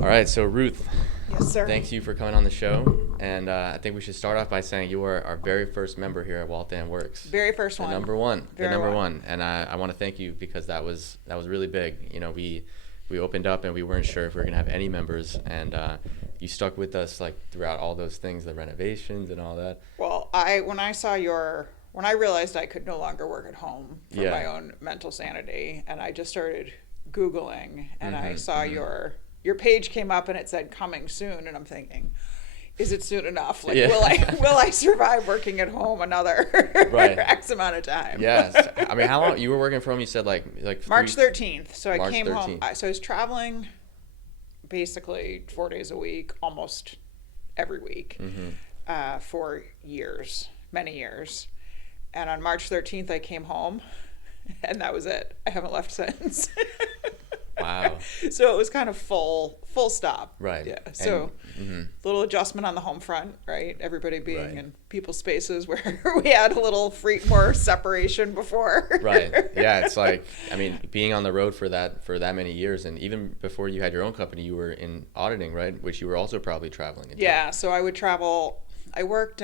All right, so Ruth, Yes, sir. thanks you for coming on the show. And I think we should start off by saying you were our very first member here at Waltham Works. Very first The one. number one. The Very number one. one. And I want to thank you because that was really big. You know, we opened up and we weren't sure if we were going to have any members. And you stuck with us like throughout all those things, the renovations and all that. Well, when I realized I could no longer work at home for Yeah. my own mental sanity, and I just started Googling, and I saw your page came up and it said coming soon, and I'm thinking, is it soon enough? Like, Yeah. will I survive working at home another Right. X amount of time? Yes. I mean, how long you were working from? You said like March 13th. So I March came home. 13th. So I was traveling basically 4 days a week, almost every week, for years, many years. And on March 13th, I came home, and that was it. I haven't left since. Wow. So it was kind of full stop. Right. Yeah. So little adjustment on the home front, right? Everybody being Right. in people's spaces where we had a little more separation before. Right. Yeah. It's like, I mean, being on the road for that many years, and even before you had your own company, you were in auditing, right? Which you were also probably traveling. Yeah. So I would travel. I worked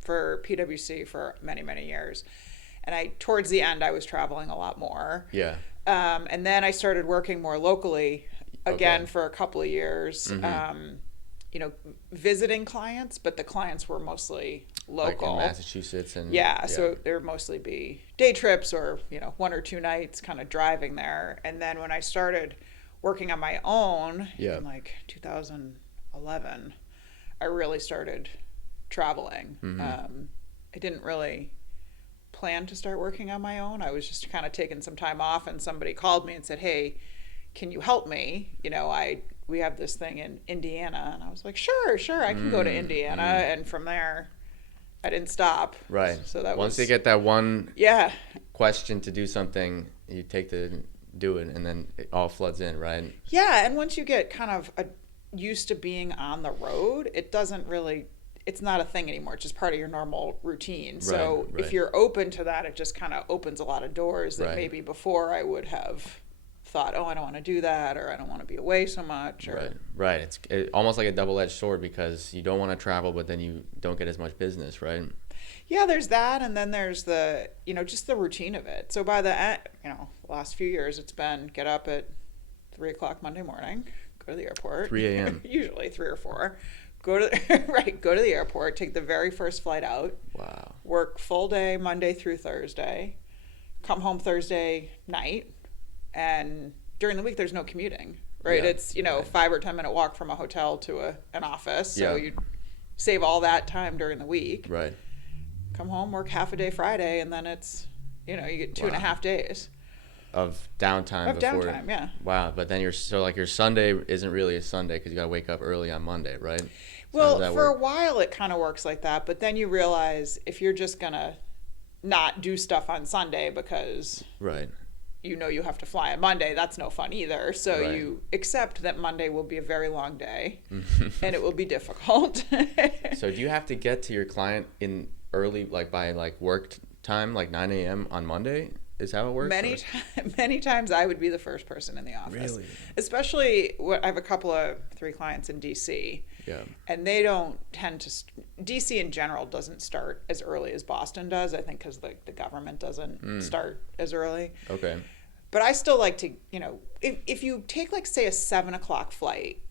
for PwC for many, many years, and towards the end I was traveling a lot more. Yeah. And then I started working more locally again Okay. for a couple of years. Visiting clients, but the clients were mostly local. Like in Massachusetts and Yeah, so there would mostly be day trips or 1 or 2 nights kind of driving there. And then when I started working on my own in like 2011, I really started traveling. I didn't really plan to start working on my own. I was just kind of taking some time off, and somebody called me and said, "Hey, can you help me? We have this thing in Indiana." And I was like, sure, I can go to Indiana. And from there, I didn't stop. Right. So that once they get that one yeah. question to do something, you take to do it, and then it all floods in, right? Yeah, and once you get kind of used to being on the road, it's not a thing anymore. It's just part of your normal routine. So Right. if you're open to that, it just kind of opens a lot of doors that Right. maybe before I would have thought, oh, I don't want to do that, or I don't want to be away so much. Or... Right. It's almost like a double-edged sword because you don't want to travel, but then you don't get as much business, right? Yeah, there's that, and then there's the, just the routine of it. So by the end, last few years, it's been get up at 3 o'clock Monday morning, go to the airport. 3 a.m. Usually 3 or 4. Go to the airport, take the very first flight out. Wow. Work full day Monday through Thursday. Come home Thursday night, and during the week there's no commuting, right? Yeah, It's 5 or 10 minute walk from a hotel to an office, so Yeah. you save all that time during the week. Right. Come home, work half a day Friday, and then it's you get 2.5 days Of downtime. downtime. Yeah. Wow. But then your Sunday isn't really a Sunday because you got to wake up early on Monday, right? So how Well, does that for work? a while it kind of works like that, but then you realize if you're just gonna not do stuff on Sunday because Right. you have to fly on Monday, that's no fun either. So Right. you accept that Monday will be a very long day and it will be difficult. So do you have to get to your client in early, like by like work time, like 9 a.m. on Monday? Is how it works? Many times I would be the first person in the office. Really? Especially I have 3 clients in DC. Yeah. And they don't tend to DC in general doesn't start as early as Boston does, I think because the government doesn't start as early. Okay. But I still like to, if you take like say a 7 o'clock flight,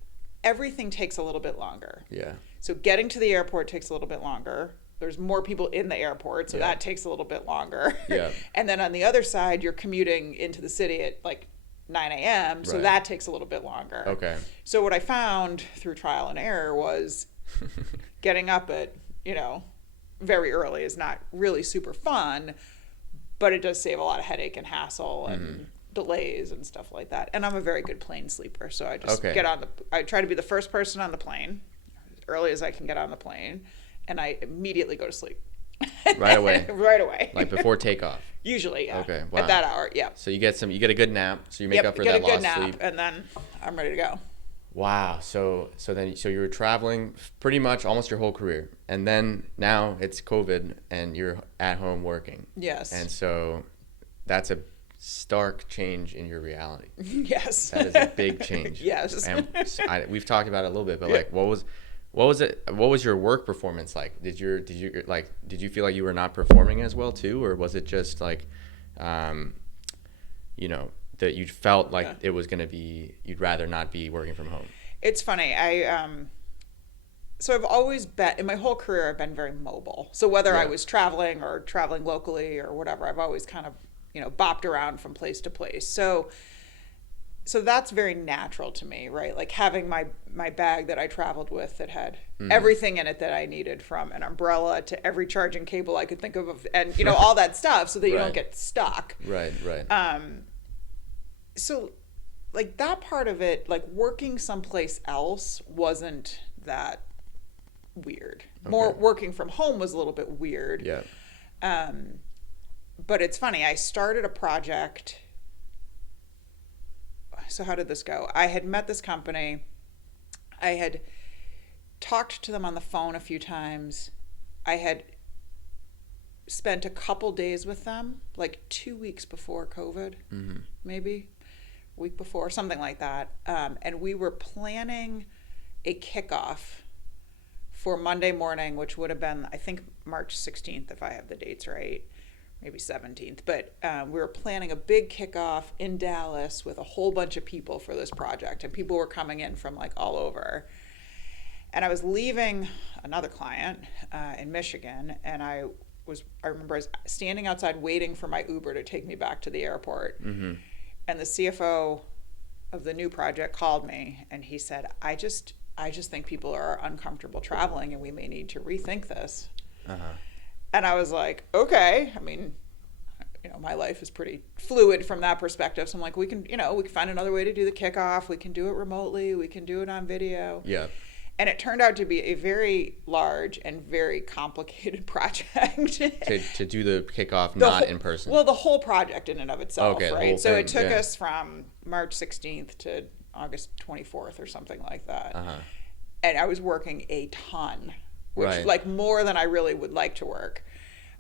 everything takes a little bit longer. Yeah. So getting to the airport takes a little bit longer. There's more people in the airport, so Yeah. that takes a little bit longer. Yeah. And then on the other side, you're commuting into the city at like 9 a.m., so Right. that takes a little bit longer. Okay. So what I found through trial and error was getting up at, very early is not really super fun, but it does save a lot of headache and hassle and delays and stuff like that. And I'm a very good plane sleeper, so I just Okay. I try to be the first person on the plane as early as I can get on the plane, and I immediately go to sleep. Right away. Right away. Like before takeoff. Usually, yeah. Okay, wow. At that hour, yeah. So you get a good nap, so you make up for that get a good lost nap, sleep. and then I'm ready to go. Wow. So you were traveling pretty much almost your whole career, and then now it's COVID, and you're at home working. Yes. And so that's a stark change in your reality. Yes. That is a big change. Yes. And we've talked about it a little bit, but like, what was your work performance like? Did you feel like you were not performing as well too, or was it just like, that you felt like it was going to be, you'd rather not be working from home? It's funny. So I've always been, in my whole career, I've been very mobile. So whether I was traveling or traveling locally or whatever, I've always kind of, bopped around from place to place. So that's very natural to me, right? Like having my bag that I traveled with that had everything in it that I needed, from an umbrella to every charging cable I could think of, and, all that stuff, so that you don't get stuck. Right. So like that part of it, like working someplace else wasn't that weird. Okay. More working from home was a little bit weird. Yeah. But it's funny, I started a project. So how did this go? I had met this company. I had talked to them on the phone a few times. I had spent a couple days with them, like 2 weeks before COVID, maybe a week before, something like that. And we were planning a kickoff for Monday morning, which would have been, I think, March 16th, if I have the dates right, maybe 17th. But we were planning a big kickoff in Dallas with a whole bunch of people for this project, and people were coming in from like all over. And I was leaving another client in Michigan, and I remember I was standing outside waiting for my Uber to take me back to the airport. And the CFO of the new project called me, and he said, I just think people are uncomfortable traveling, and we may need to rethink this. And I was like, okay. I mean, my life is pretty fluid from that perspective. So I'm like, we can find another way to do the kickoff. We can do it remotely. We can do it on video. Yeah. And it turned out to be a very large and very complicated project. to do the kickoff in person. Well, the whole project in and of itself, right? So it took yeah. us from March 16th to August 24th or something like that. And I was working a ton, which like more than I really would like to work.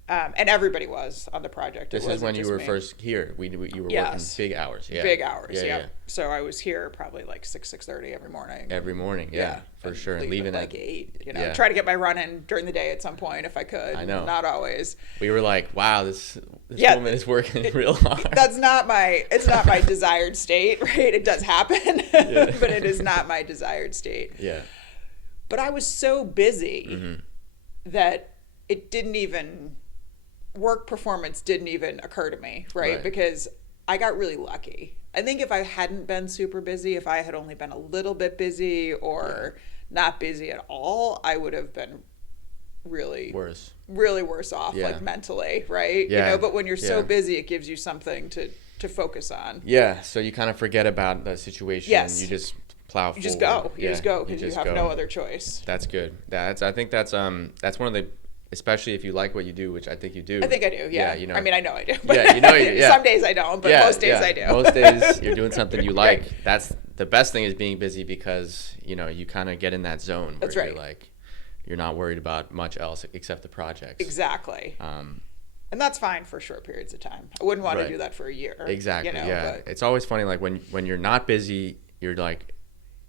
And everybody was on the project. This is when you were first here. You were working big hours. Yeah. Big hours, yeah. So I was here probably like 6:30 every morning. Every morning, yeah, for sure. And leaving at like 8. Try to get my run in during the day at some point if I could. I know. Not always. We were like, wow, this woman is working real hard. It's not my desired state, right? It does happen, but it is not my desired state. Yeah. But I was so busy that it didn't even, work performance didn't even occur to me, right? Because I got really lucky. I think if I hadn't been super busy, if I had only been a little bit busy or not busy at all, I would have been really worse off, like mentally, right? Yeah. But when you're so busy, it gives you something to focus on. Yeah. So you kind of forget about the situation. Yes. You just plow forward. You just go. You just go because you have no other choice. That's good. I think that's one of the, especially if you like what you do, which I think you do. I think I do. Yeah. I mean, I know I do. Yeah. You do. Yeah. Some days I don't, but most days I do. Most days you're doing something you like. Right. That's the best thing, is being busy, because you kind of get in that zone where you're like, you're not worried about much else except the projects. Exactly. And that's fine for short periods of time. I wouldn't want to do that for a year. Exactly. Yeah. But it's always funny, like when you're not busy, you're like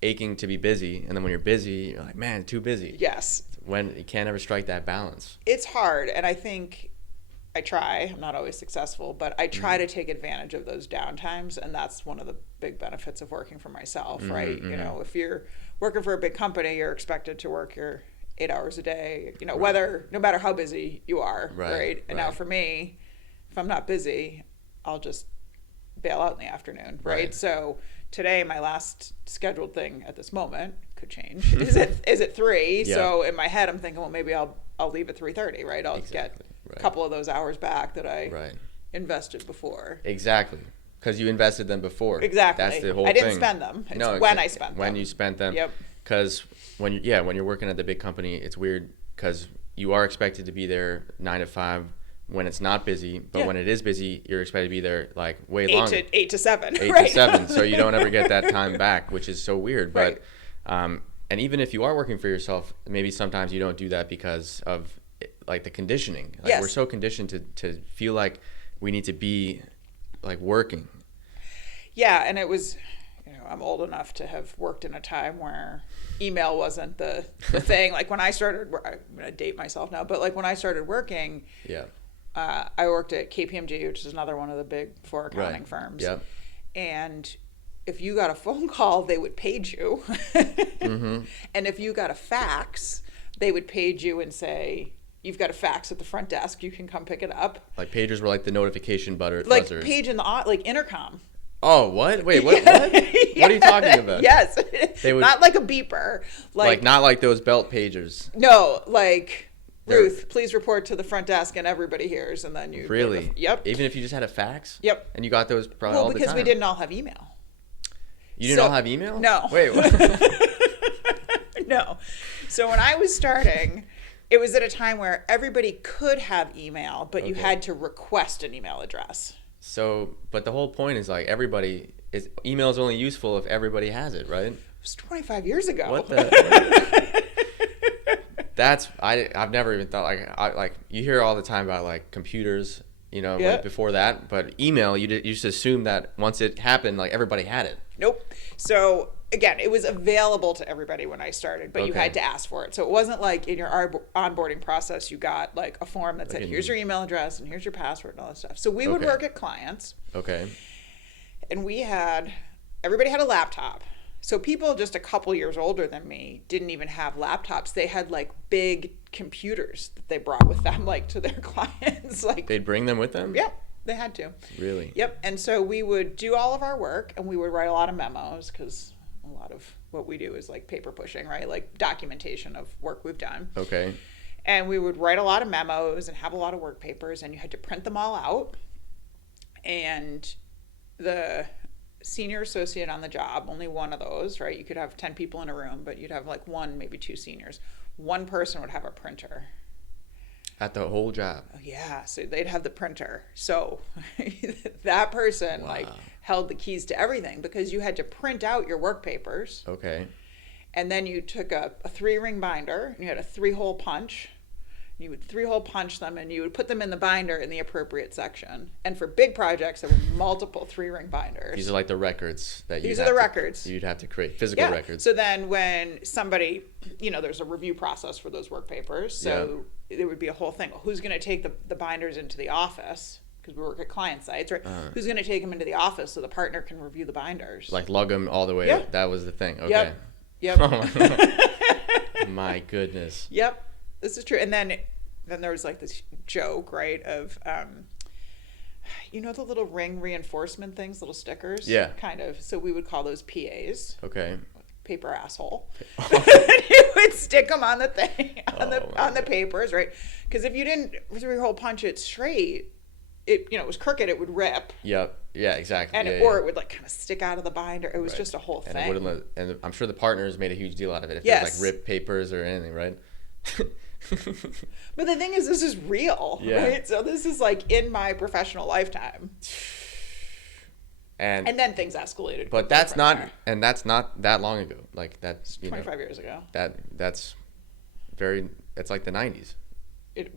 aching to be busy, and then when you're busy, you're like, man, too busy. Yes. When you can't ever strike that balance. It's hard, and I think I try. I'm not always successful, but I try to take advantage of those downtimes, and that's one of the big benefits of working for myself, right? If you're working for a big company, you're expected to work your 8 hours a day, no matter how busy you are, right? And now for me, if I'm not busy, I'll just bail out in the afternoon, right? So today, my last scheduled thing at this moment, could change, is at 3. Yeah. So in my head, I'm thinking, well, maybe I'll leave at 3:30, right? I'll get a couple of those hours back that I invested before. Exactly. Because you invested them before. Exactly. That's the whole thing. I didn't thing. spend them. It's when I spent them. When you spent them. Yep. Because when you're working at the big company, it's weird because you are expected to be there 9 to 5 when it's not busy, but when it is busy, you're expected to be there like way longer. 8 to 7. 8 to 7. So you don't ever get that time back, which is so weird. But and even if you are working for yourself, maybe sometimes you don't do that because of like the conditioning. Like we're so conditioned to feel like we need to be like working. Yeah, and it was, I'm old enough to have worked in a time where email wasn't the thing. Like when I started, I'm going to date myself now, but like when I started working, I worked at KPMG, which is another one of the big four accounting firms. Yep. And if you got a phone call, they would page you. Mm-hmm. And if you got a fax, they would page you and say, you've got a fax at the front desk, you can come pick it up. Like pagers were like the notification buzzers. Like page in the, like intercom. Oh, what? Wait, what? What? Yes. What are you talking about? Yes. They would, not like a beeper. Like not like those belt pagers. No, like, Ruth, please report to the front desk, and everybody hears, and then you... Really? Yep. Even if you just had a fax? Yep. And you got those probably all the time? Well, because we didn't all have email. You didn't all have email? No. Wait, what? No. So when I was starting, it was at a time where everybody could have email, but you had to request an email address. So, but the whole point is like email is only useful if everybody has it, right? It was 25 years ago. What the? I've never even thought like you hear all the time about like computers, like before that, but email you just assume that once it happened, like everybody had it. Nope. So again, it was available to everybody when I started, but you had to ask for it. So it wasn't like in your onboarding process, you got like a form that said, here's your email address and here's your password and all that stuff. So we would work at clients. Okay. And everybody had a laptop. So people just a couple years older than me didn't even have laptops. They had like big computers that they brought with them, like to their clients. Like they'd bring them with them? Yep, they had to. Really? Yep. And so we would do all of our work, and we would write a lot of memos, because a lot of what we do is like paper pushing, right? Like documentation of work we've done. Okay. And we would write a lot of memos and have a lot of work papers, and you had to print them all out. And the senior associate on the job, only one of those, right? You could have 10 people in a room, but you'd have like one, maybe two seniors. One person would have a printer. At the whole job? Yeah, so they'd have the printer. So that person held the keys to everything, because you had to print out your work papers. Okay. And then you took a 3-ring binder, and you had a 3-hole punch. You would 3-hole punch them, and you would put them in the binder in the appropriate section. And for big projects, there were multiple 3-ring binders. These are like the records that These are the records you'd have to create, physical records. So then when somebody, there's a review process for those work papers. So there would be a whole thing. Well, who's going to take the binders into the office? Because we work at client sites, right? Who's going to take them into the office so the partner can review the binders? Like lug them all the way. Yep. That was the thing. Okay. Yep. Oh my goodness. Yep. This is true. And then there was like this joke, right, of the little ring reinforcement things, little stickers? Yeah. Kind of. So we would call those PAs. Okay. Paper asshole. You would stick them on the thing, on the papers, right? Because if you didn't 3-hole punch it straight, it was crooked, it would rip. Yep. Yeah, exactly. And it would like kind of stick out of the binder. It was just a whole thing. And I'm sure the partners made a huge deal out of it if there's like ripped papers or anything, right? But the thing is, this is real, right? So this is like in my professional lifetime. And then things escalated. But that's not that long ago. Like that's 25 years ago. That's like the 90s. It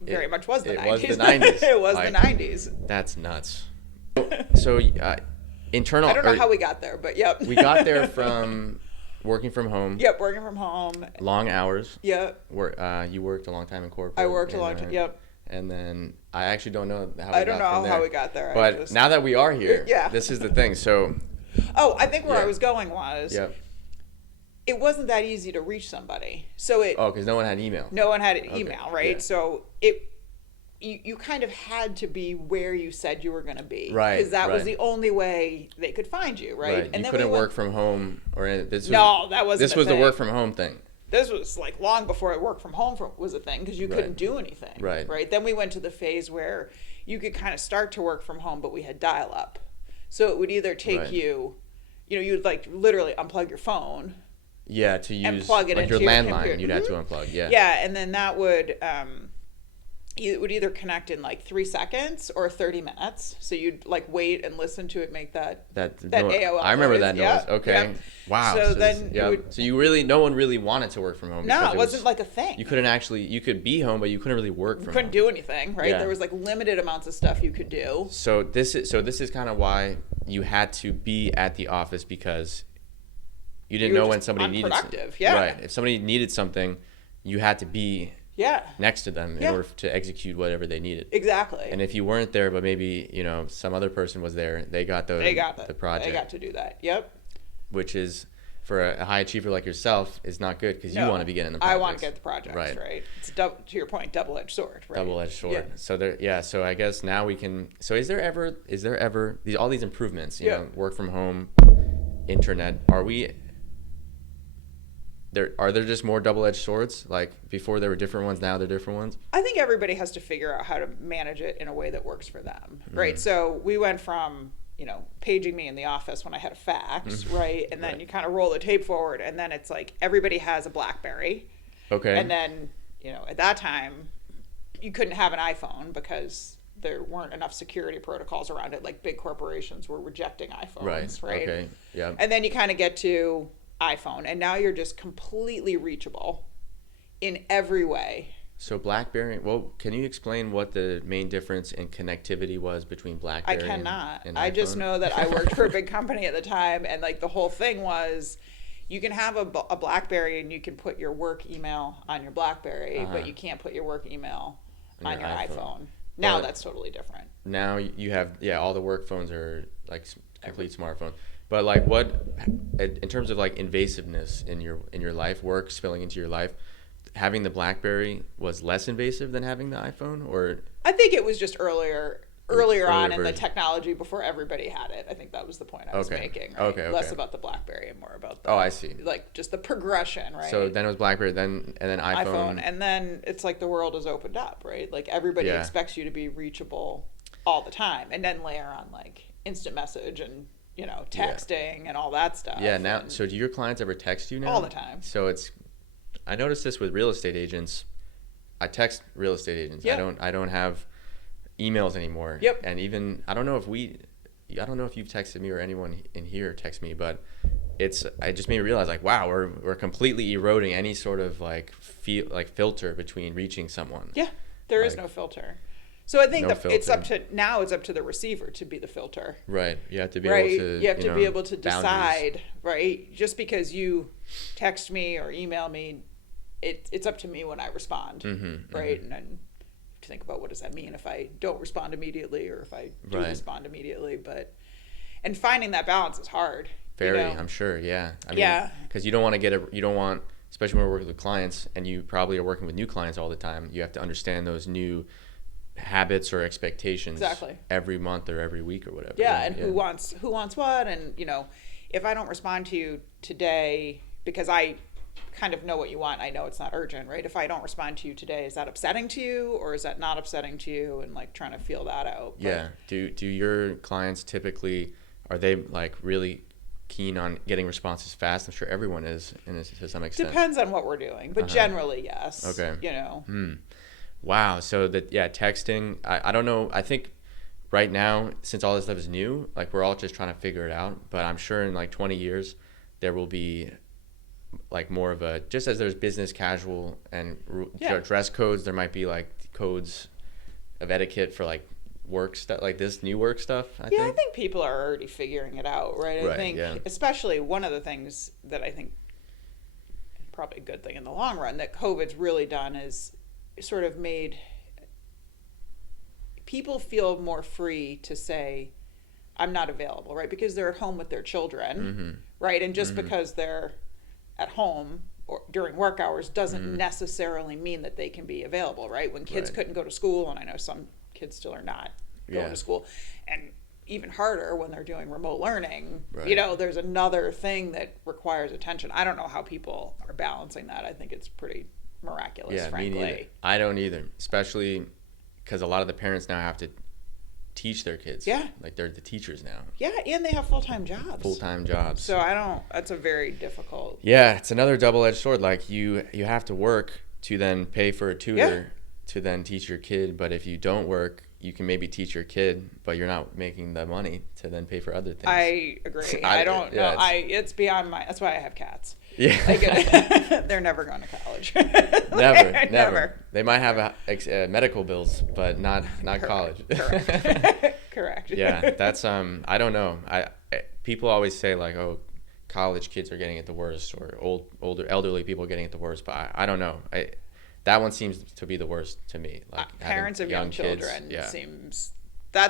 very much was the 90s. It was the 90s. It was the 90s. That's nuts. So internal. I don't know how we got there, but yep. We got there from working from home. Yep, working from home. Long hours. Yep. You worked a long time in corporate. I worked a long time. Yep. And then I actually don't know how. I don't know how we got there. But now that we are here, this is the thing. So. Oh, I think where I was going was. Yep. It wasn't that easy to reach somebody. So because no one had email. No one had email, right? Yeah. So you kind of had to be where you said you were going to be, right? Because that was the only way they could find you, right? And you couldn't work from home or anything. That wasn't. This was the work from home thing. This was like long before work from home was a thing, because you couldn't do anything, right? Then we went to the phase where you could kind of start to work from home, but we had dial up, so it would either take you, you'd like literally unplug your phone. Yeah, to use and plug it like into your your landline, computer. you'd have to unplug. Yeah. Yeah, and then that would, it would either connect in like 3 seconds or 30 minutes. So you'd like wait and listen to it make that AOL I remember noise. that noise. Yeah, Okay. yeah. Wow. So then so you really, no one really wanted to work from home. No, it wasn't like a thing. You couldn't actually, you could be home, but you couldn't really work from home. Couldn't do anything, right? Yeah. There was like limited amounts of stuff you could do. So this is kind of why you had to be at the office, because you didn't know when somebody needed something. Yeah. Right. If somebody needed something, you had to be next to them in order to execute whatever they needed. Exactly. And if you weren't there, but maybe, some other person was there, they got the project. They got to do that. Yep. Which is, for a high achiever like yourself, is not good, because you want to be getting the projects. I want to get the projects, right? It's to your point, double-edged sword, right? Double-edged sword. Yeah. So so I guess now we can. So is there ever all these improvements? Work from home, internet. Are there just more double-edged swords? Like before there were different ones, now they're different ones? I think everybody has to figure out how to manage it in a way that works for them, right? So we went from, paging me in the office when I had a fax, right? And then you kind of roll the tape forward, and then it's like everybody has a BlackBerry. Okay. And then, at that time, you couldn't have an iPhone because there weren't enough security protocols around it. Like big corporations were rejecting iPhones, right? Okay. Yeah. And then you kind of get to iPhone, and now you're just completely reachable in every way. So BlackBerry, well, can you explain what the main difference in connectivity was between BlackBerry I cannot. and I just iPhone? know that I worked for a big company at the time, and like the whole thing was you can have a BlackBerry and you can put your work email on your BlackBerry, but you can't put your work email on your iPhone. Now that's totally different. Now you have, all the work phones are like complete smartphones. But like what, in terms of like invasiveness in your life, work spilling into your life, having the BlackBerry was less invasive than having the iPhone? Or I think it was just earlier on in the version. Technology before everybody had it. I think that was the point I was making. Right? Okay. Less about the BlackBerry and more about the, I see. Like just the progression, right? So then it was BlackBerry, and then iPhone. And then it's like the world has opened up, right? Like everybody expects you to be reachable all the time, and then layer on like instant message and texting and all that stuff. Yeah. Now, so do your clients ever text you now? All the time. So I noticed this with real estate agents. I text real estate agents. Yep. I don't have emails anymore. Yep. And even I don't know if you've texted me or anyone in here text me, but I just made me realize like, wow, we're completely eroding any sort of like filter between reaching someone. Yeah. There is no filter. So I think it's up to the receiver to be the filter. Right. You have to be able to. You have to be able to decide, boundaries. right? Just because you text me or email me, it's up to me when I respond, right? And then to think about what does that mean if I don't respond immediately or if I do respond immediately. And finding that balance is hard. Very, I'm sure. Yeah. I mean, because you don't want, especially when we're working with clients, and you probably are working with new clients all the time. You have to understand those new habits or expectations every month or every week or whatever. And who wants what, and if I don't respond to you today because I kind of know what you want, I know it's not urgent, right? If I don't respond to you today, is that upsetting to you or is that not upsetting to you? And like trying to feel that out. Do your clients typically, are they like really keen on getting responses fast? I'm sure everyone is to some extent. Depends on what we're doing, but generally yes. Okay. Wow. So texting, I don't know. I think right now, since all this stuff is new, like we're all just trying to figure it out. But I'm sure in like 20 years, there will be like more of a, just as there's business casual and dress codes, there might be like codes of etiquette for like work stuff, like this new work stuff. I think people are already figuring it out, right? I think especially one of the things that I think probably a good thing in the long run that COVID's really done is sort of made people feel more free to say I'm not available, right? Because they're at home with their children, right? And just because they're at home or during work hours doesn't necessarily mean that they can be available, right? When kids couldn't go to school, and I know some kids still are not going to school, and even harder when they're doing remote learning, there's another thing that requires attention. I don't know how people are balancing that. I think it's pretty miraculous, frankly. Me neither. I don't either, especially because a lot of the parents now have to teach their kids. Like they're the teachers now. And they have full-time jobs. So that's a very difficult. It's another double-edged sword. Like you have to work to then pay for a tutor to then teach your kid, but if you don't work, you can maybe teach your kid, but you're not making the money to then pay for other things. I agree. I don't know. It's beyond my. That's why I have cats. Yeah. Like, they're never going to college. Never. They might have medical bills, but not Correct. College. Correct. Yeah, that's I don't know. People always say like, oh, college kids are getting it the worst, or older elderly people are getting it the worst, but I don't know. That one seems to be the worst to me. Like parents of young children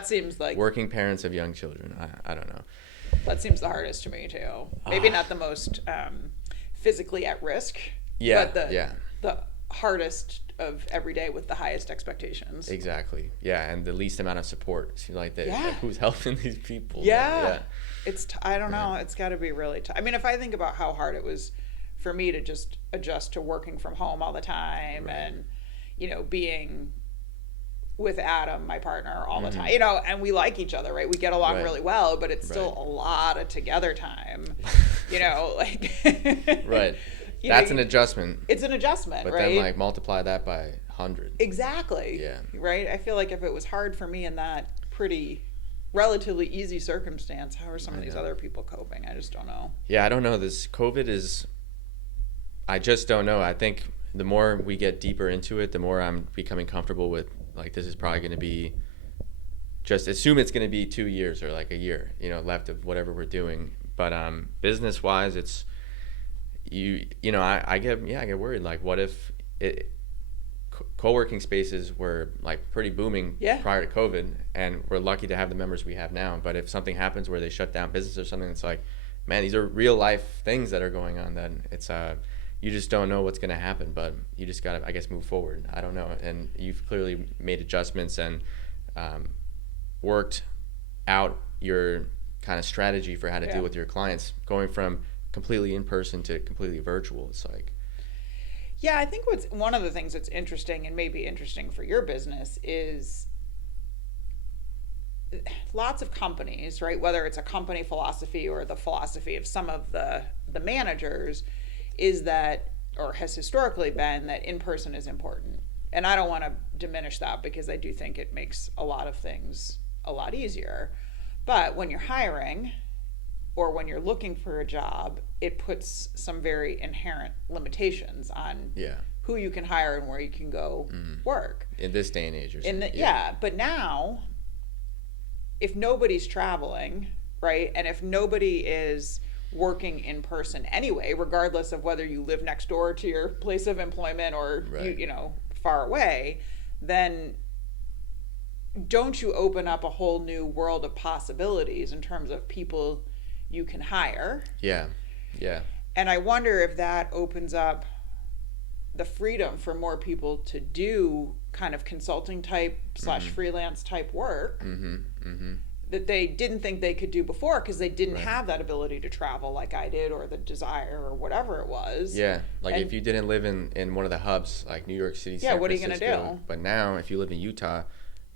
seems like working parents of young children. I don't know. That seems the hardest to me too. Maybe not the most physically at risk. Yeah. But the hardest of every day with the highest expectations. Exactly. Yeah, and the least amount of support. Like who's helping these people? Yeah. It's I don't know. It's got to be really tough. I mean, if I think about how hard it was for me to just adjust to working from home all the time, and being with Adam, my partner, all the time, and we like each other, right? We get along really well, but it's still a lot of together time, like right. That's an adjustment. It's an adjustment, but right? Then like multiply that by 100. Exactly. Yeah. Right. I feel like if it was hard for me in that pretty relatively easy circumstance, how are some of these other people coping? I just don't know. Yeah, I don't know. This COVID is, I just don't know. I think the more we get deeper into it, the more I'm becoming comfortable with, like, this is probably going to be, just assume it's going to be 2 years or like a year, left of whatever we're doing. But business wise, it's, I get worried. Like, what if co-working spaces were like pretty booming prior to COVID, and we're lucky to have the members we have now. But if something happens where they shut down business or something, it's like, man, these are real life things that are going on. Then it's you just don't know what's going to happen, but you just got to, I guess, move forward. I don't know. And you've clearly made adjustments and worked out your kind of strategy for how to deal with your clients, going from completely in person to completely virtual. It's like, yeah, I think one of the things that's interesting, and maybe interesting for your business, is lots of companies, right? Whether it's a company philosophy or the philosophy of some of the managers, is that, or has historically been, that in person is important. And I don't want to diminish that, because I do think it makes a lot of things a lot easier. But when you're hiring, or when you're looking for a job, it puts some very inherent limitations on who you can hire and where you can go work. In this day and age. But now, if nobody's traveling, right, and if nobody is working in person anyway, regardless of whether you live next door to your place of employment or far away, then don't you open up a whole new world of possibilities in terms of people you can hire? Yeah. And I wonder if that opens up the freedom for more people to do kind of consulting type / freelance type work that they didn't think they could do before, because they didn't have that ability to travel like I did, or the desire, or whatever it was. Yeah, like if you didn't live in one of the hubs, like New York City, San what are you Francisco, going to do? But now, if you live in Utah,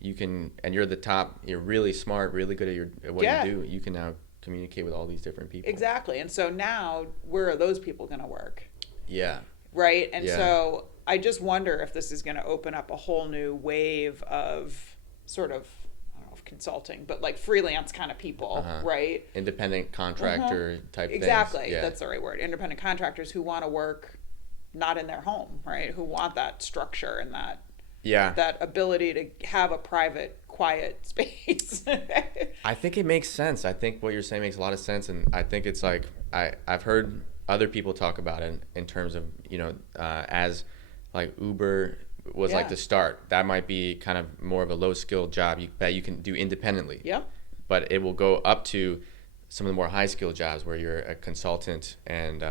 you can, and you're the top, you're really smart, really good at what you do, you can now communicate with all these different people. Exactly. And so now, where are those people going to work? Yeah. Right? And so I just wonder if this is going to open up a whole new wave of sort of, I don't know if consulting, but like freelance kind of people, right? Independent contractor type things. Exactly. That's the right word. Independent contractors who want to work not in their home, right? Who want that structure and that ability to have a private, quiet space. I think it makes sense. I think what you're saying makes a lot of sense, and I think it's like I've heard other people talk about it in terms of as like Uber was like the start. That might be kind of more of a low skill job that you can do independently. Yeah. But it will go up to some of the more high skill jobs where you're a consultant and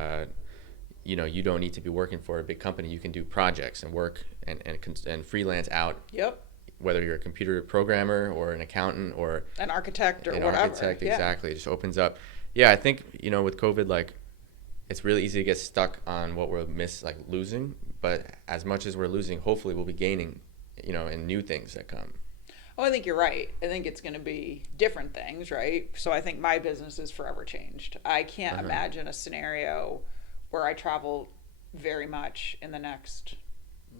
you don't need to be working for a big company. You can do projects and work and freelance out. Yep. Whether you're a computer programmer or an accountant or an architect or an whatever. Architect, exactly. It just opens up. Yeah, I think with COVID, like, it's really easy to get stuck on what we're losing. But as much as we're losing, hopefully we'll be gaining, in new things that come. Oh, I think you're right. I think it's going to be different things, right? So I think my business is forever changed. I can't imagine a scenario where I travel very much in the next,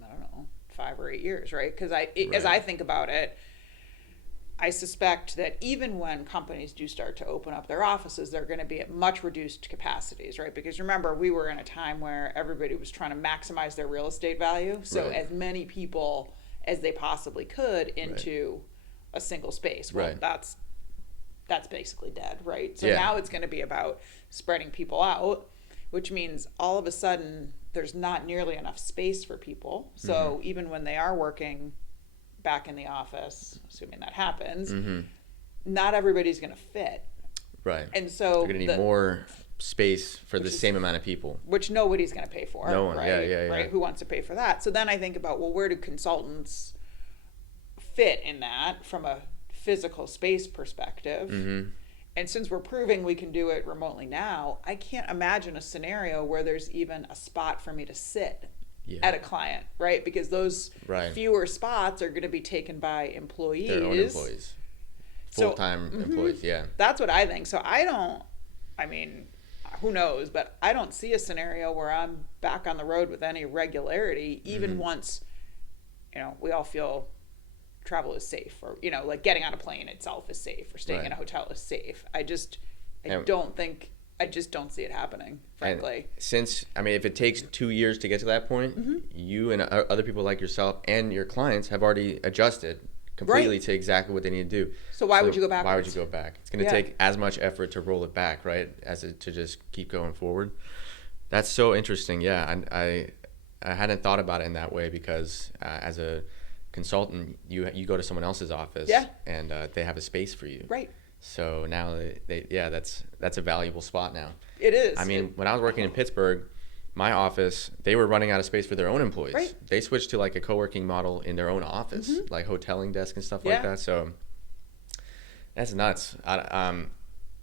I don't know, 5 or 8 years, right? Because as Right. I think about it, I suspect that even when companies do start to open up their offices, they're going to be at much reduced capacities, right? Because remember, we were in a time where everybody was trying to maximize their real estate value. So Right. as many people as they possibly could into a single space. Well, Right. that's basically dead, right? So Yeah. now it's going to be about spreading people out, which means all of a sudden there's not nearly enough space for people. So even when they are working back in the office, assuming that happens, not everybody's going to fit. Right. And so You're going to need more space for the same amount of people. Which nobody's going to pay for. No one. Right? Yeah. Right? Who wants to pay for that? So then I think about, well, where do consultants fit in that from a physical space perspective? And since we're proving we can do it remotely now, I can't imagine a scenario where there's even a spot for me to sit at a client, right? Because those fewer spots are going to be taken by employees. Their own employees. Full-time employees, yeah. That's what I think. So I mean, who knows, but I don't see a scenario where I'm back on the road with any regularity, even once, we all feel travel is safe, or, like getting on a plane itself is safe, or staying in a hotel is safe. I just don't see it happening, frankly. If it takes 2 years to get to that point, you and other people like yourself and your clients have already adjusted completely to exactly what they need to do. So why would you go backwards? Why would you go back? It's going to take as much effort to roll it back, right, as to just keep going forward. That's so interesting. Yeah, I hadn't thought about it in that way, because as a consultant, you go to someone else's office and they have a space for you. Right. So now that's a valuable spot now. It is. I mean, when I was working in Pittsburgh, my office, they were running out of space for their own employees. Right. They switched to like a co-working model in their own office, like hoteling desk and stuff like that. So that's nuts.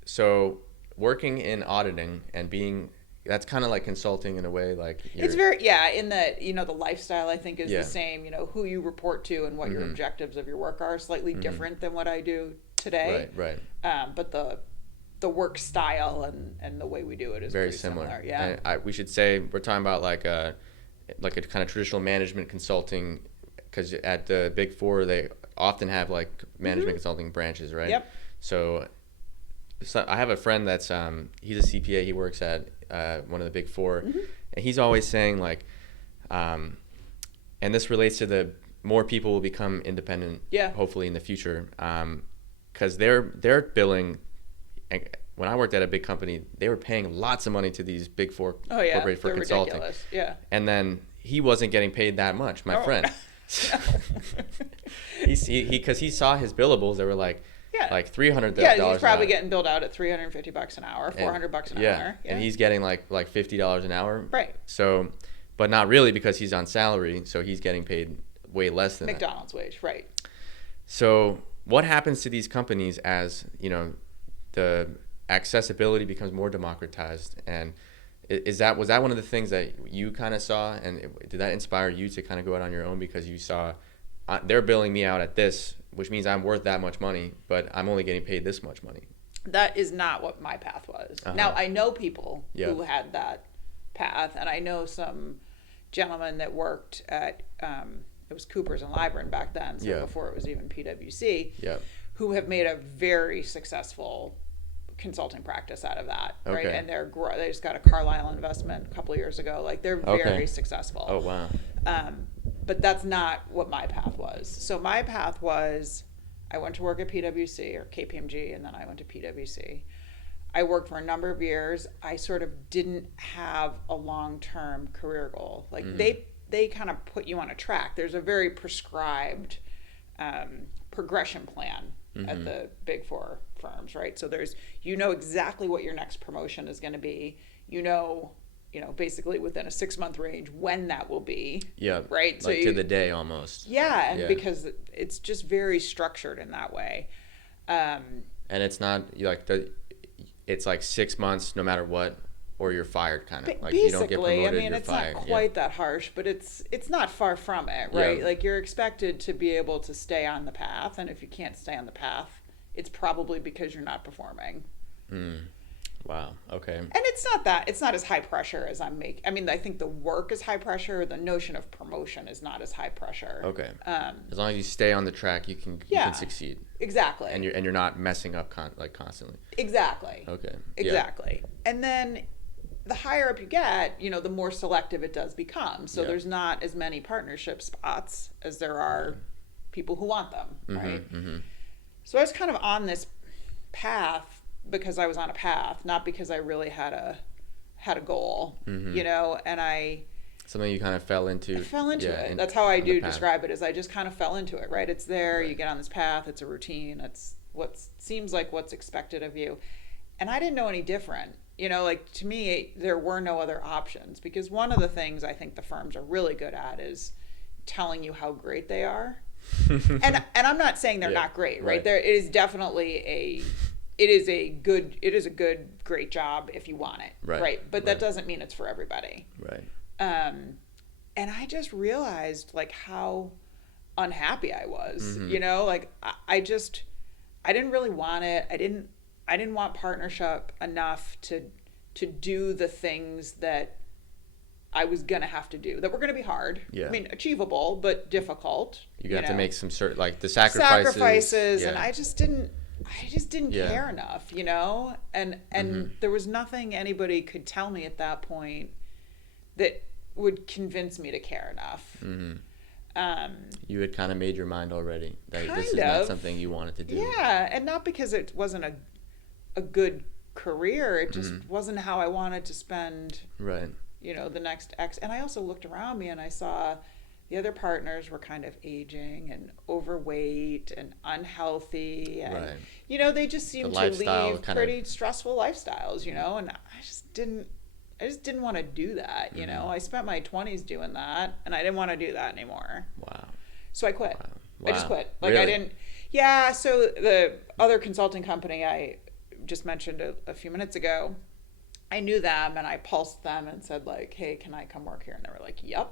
So working in auditing and that's kind of like consulting in a way, like it's very in the the lifestyle I think is the same. Who you report to and what your objectives of your work are slightly different than what I do today. Right. But the work style and the way we do it is very pretty similar. Yeah. And we should say we're talking about like a kind of traditional management consulting, because at the Big Four they often have like management consulting branches, right? Yep. So I have a friend that's he's a CPA. He works at one of the Big Four, and he's always saying like, and this relates to the more people will become independent, hopefully in the future, because they're billing. And when I worked at a big company, they were paying lots of money to these Big Four corporations for consulting. Ridiculous. Yeah. And then he wasn't getting paid that much, my friend. Because he saw his billables, they were like $300. Yeah, he's probably getting billed out at $350 an hour, $400 an hour. Yeah, and he's getting like $50 an hour. Right. So, but not really, because he's on salary, so he's getting paid way less than McDonald's wage, right. So what happens to these companies as, the accessibility becomes more democratized? And was that one of the things that you kind of saw, and did that inspire you to kind of go out on your own, because you saw they're billing me out at this, which means I'm worth that much money, but I'm only getting paid this much money? That is not what my path was. Now, I know people who had that path, and I know some gentlemen that worked at it was Coopers and Lybrand back then, so before it was even PwC, who have made a very successful consulting practice out of that, right? And they just got a Carlyle investment a couple of years ago. Like, they're very successful. Oh, wow. But that's not what my path was. So my path was, I went to work at PwC or KPMG, and then I went to PwC. I worked for a number of years. I sort of didn't have a long-term career goal. Like, they kind of put you on a track. There's a very prescribed progression plan at the Big Four firms, right? So there's, exactly what your next promotion is going to be. Basically within a 6-month range when that will be. Yeah. Right. Like, so to the day almost. Yeah, and because it's just very structured in that way. And it's not it's like 6 months no matter what, or you're fired, kind of. Like, basically, you don't get promoted, it's fired. Not quite that harsh, but it's not far from it, right? Yeah. Like, you're expected to be able to stay on the path, and if you can't stay on the path, it's probably because you're not performing. Wow. Okay. And it's not as high pressure as I'm making. I mean, I think the work is high pressure. The notion of promotion is not as high pressure. Okay. As long as you stay on the track, you can succeed. Exactly. And you're not messing up constantly. Exactly. Okay. Exactly. Yeah. And then the higher up you get, the more selective it does become. So there's not as many partnership spots as there are people who want them, right? Mm-hmm. So I was kind of on this path because I was on a path, not because I really had a goal, and something you kind of fell into. I fell into it. That's how I do describe it, is I just kind of fell into it, right? It's there, right. You get on this path, it's a routine, it's what seems like what's expected of you. And I didn't know any different. To me, there were no other options, because one of the things I think the firms are really good at is telling you how great they are. and I'm not saying they're not great, right? There is definitely it is a good, great job if you want it, right? But that doesn't mean it's for everybody, right? And I just realized how unhappy I was, I didn't really want it. I didn't want partnership enough to do the things that I was gonna have to do, that were gonna be hard. Yeah. I mean, achievable but difficult. You got to make some the sacrifices, and I just didn't care enough, and there was nothing anybody could tell me at that point that would convince me to care enough. You had kind of made your mind already that this is not something you wanted to do. Yeah, and not because it wasn't a good career, it just wasn't how I wanted to spend the next X. And I also looked around me and I saw the other partners were kind of aging and overweight and unhealthy, and they just seemed to lead pretty stressful lifestyles, and I just didn't want to do that. I spent my 20s doing that, and I didn't want to do that anymore. Wow. So I quit. Wow. I just quit. Really? I didn't. Yeah. So the other consulting company I just mentioned a few minutes ago, I knew them and I pulsed them and said hey, can I come work here? And they were like, yep.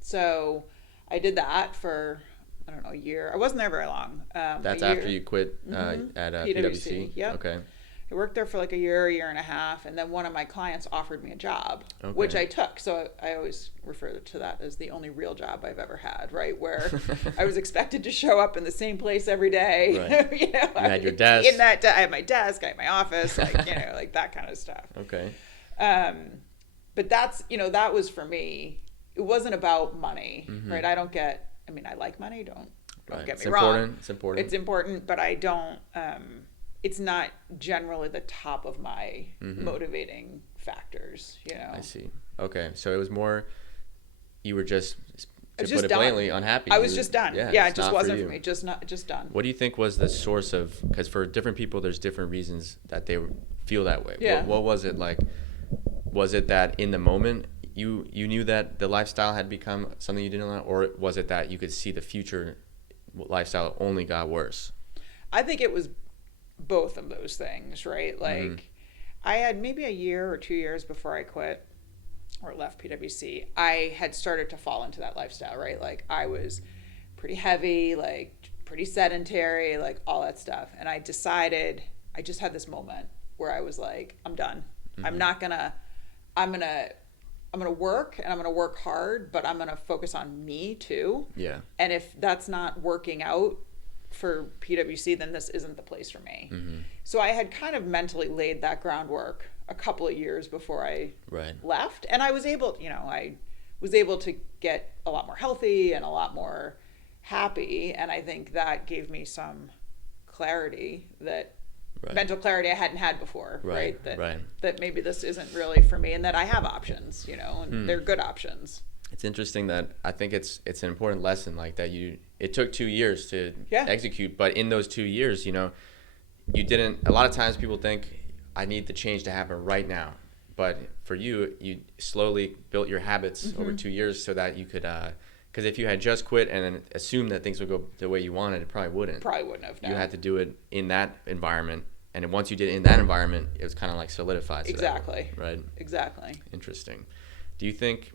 So I did that for, I don't know, a year. I wasn't there very long. That's after you quit at PwC? Yep. Okay. I worked there for a year and a half, and then one of my clients offered me a job, which I took. So I always refer to that as the only real job I've ever had, right? Where I was expected to show up in the same place every day. Right. You had your desk. I had my desk, I had my office, that kind of stuff. Okay. But that's, that was for me. It wasn't about money, right? I like money. Don't get me wrong. It's important. It's important, but I don't. It's not generally the top of my motivating factors, I see. Okay, so it was more, you were just, to put it done. Blatantly, unhappy. I was just done. Yeah, it just wasn't for me. Just done. What do you think was the source of, because for different people, there's different reasons that they feel that way. Yeah. What was it like? Was it that in the moment, you knew that the lifestyle had become something you didn't like, or was it that you could see the future lifestyle only got worse? I think it was both of those things, right? I had maybe a year or 2 years before I quit or left PwC, I had started to fall into that lifestyle, right? I was pretty heavy, pretty sedentary, all that stuff. And I decided, I just had this moment where I was I'm done. I'm gonna work, and I'm gonna work hard, but I'm gonna focus on me too. Yeah. And if that's not working out for PwC, then this isn't the place for me. So I had kind of mentally laid that groundwork a couple of years before I left, and I was able to get a lot more healthy and a lot more happy, and I think that gave me some clarity, that mental clarity I hadn't had before, right? That maybe this isn't really for me, and that I have options, and they're good options. It's interesting that I think it's an important lesson, that it took 2 years to execute, but in those 2 years, you didn't. A lot of times people think I need the change to happen right now, but for you slowly built your habits over 2 years so that you could, because if you had just quit and then assumed that things would go the way you wanted, it probably wouldn't. Have. No. You had to do it in that environment, and then once you did it in that environment, it was kind of solidified. Exactly. Right. Exactly. Interesting. Do you think,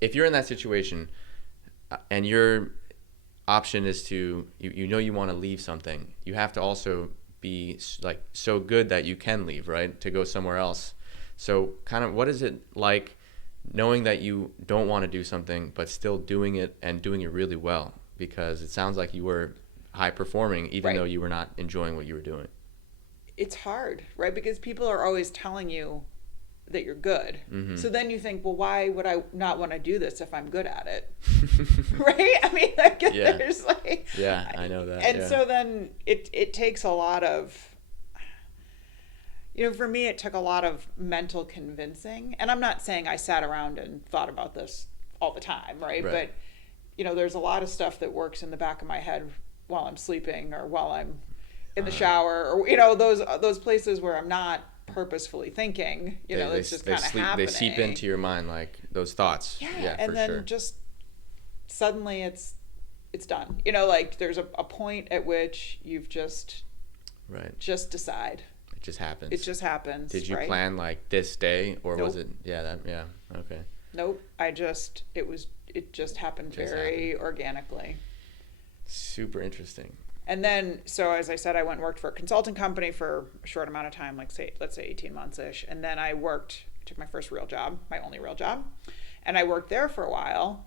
if you're in that situation and you're option is to, you know you want to leave something, you have to also be like so good that you can leave, right? To go somewhere else. So kind of what is it like knowing that you don't want to do something but still doing it and doing it really well? Because it sounds like you were high performing even though you were not enjoying what you were doing. It's hard, right? Because people are always telling you that you're good. Mm-hmm. So then you think, well, why would I not want to do this if I'm good at it? Right? I mean, there's like... Yeah, I know that. And so then it takes a lot of... for me, it took a lot of mental convincing. And I'm not saying I sat around and thought about this all the time, right? But, there's a lot of stuff that works in the back of my head while I'm sleeping or while I'm in the shower or, those places where I'm not purposefully thinking, it's just kind of happening. They seep into your mind, like those thoughts. Yeah, and then just suddenly it's done. Like there's a point at which you've just decide. It just happens. It just happens. Did you plan like this day or Nope. was it? Okay. Nope. It just happened very organically. Super interesting. And then, so as I said, I went and worked for a consulting company for a short amount of time, let's say 18 months-ish. And then I took my first real job, my only real job. And I worked there for a while.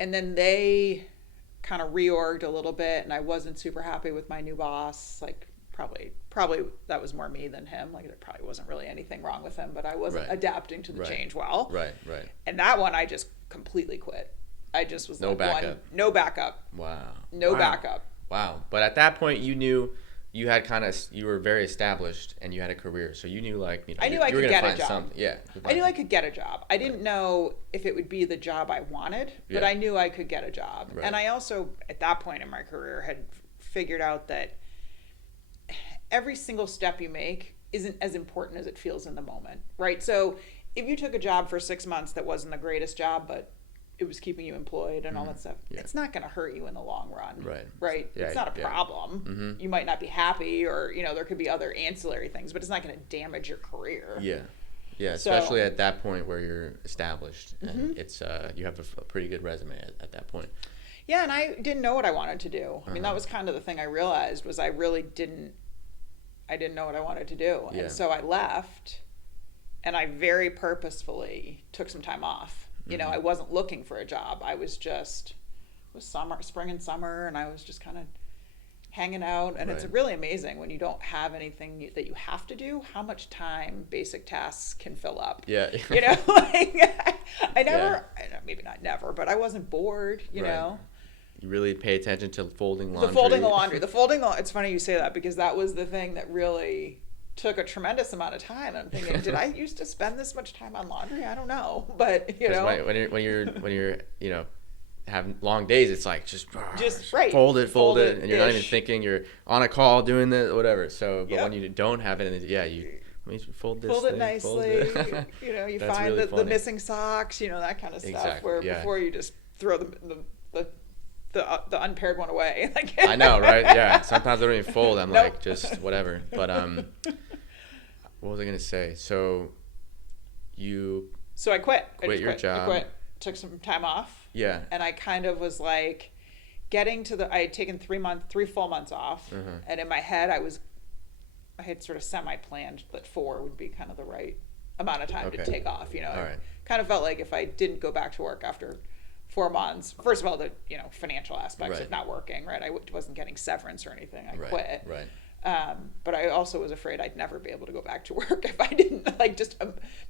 And then they kind of reorged a little bit, and I wasn't super happy with my new boss. Like, probably that was more me than him. Like, there probably wasn't really anything wrong with him, but I wasn't adapting to the change well. Right. And that one, I just completely quit. I just was no backup. Wow. No backup. Wow. But at that point, you knew you had you were very established and you had a career. So you knew I knew I could get a job. Something. Yeah. I knew I could get a job. I didn't know if it would be the job I wanted, but I knew I could get a job. Right. And I also, at that point in my career, had figured out that every single step you make isn't as important as it feels in the moment, right? So if you took a job for 6 months that wasn't the greatest job, but it was keeping you employed and all that stuff, it's not going to hurt you in the long run. Right. Yeah, it's not a problem. Mm-hmm. You might not be happy or, there could be other ancillary things, but it's not going to damage your career. Yeah, especially at that point where you're established and it's you have a pretty good resume at that point. Yeah, and I didn't know what I wanted to do. I mean, that was kind of the thing I realized was I really didn't know what I wanted to do. And so I left and I very purposefully took some time off. I wasn't looking for a job. I was just, it was spring and summer, and I was just kind of hanging out. And it's really amazing when you don't have anything that you have to do, how much time basic tasks can fill up. Yeah. I never, maybe not never, but I wasn't bored, you know. You really pay attention to folding laundry. It's funny you say that because that was the thing that really took a tremendous amount of time. I'm thinking, did I used to spend this much time on laundry? I don't know, but when you're have long days, it's like just fold it, and you're not even thinking. You're on a call doing this, whatever. So, but when you don't have it, you fold this. Fold it nicely. You find really the missing socks, that kind of stuff. Exactly. Where before you just throw the unpaired one away. I know, right? Yeah. Sometimes I don't even fold. I'm like, just whatever. But what was I gonna say? So I quit. Quit your job. I quit. Took some time off. Yeah. And I kind of was like getting to I had taken 3 full months off, and in my head I had sort of semi-planned that 4 would be kind of the right amount of time to take off. I kind of felt like if I didn't go back to work after 4 months, first of all, the financial aspects of not working, right? I wasn't getting severance or anything. I quit. Right. But I also was afraid I'd never be able to go back to work if I didn't,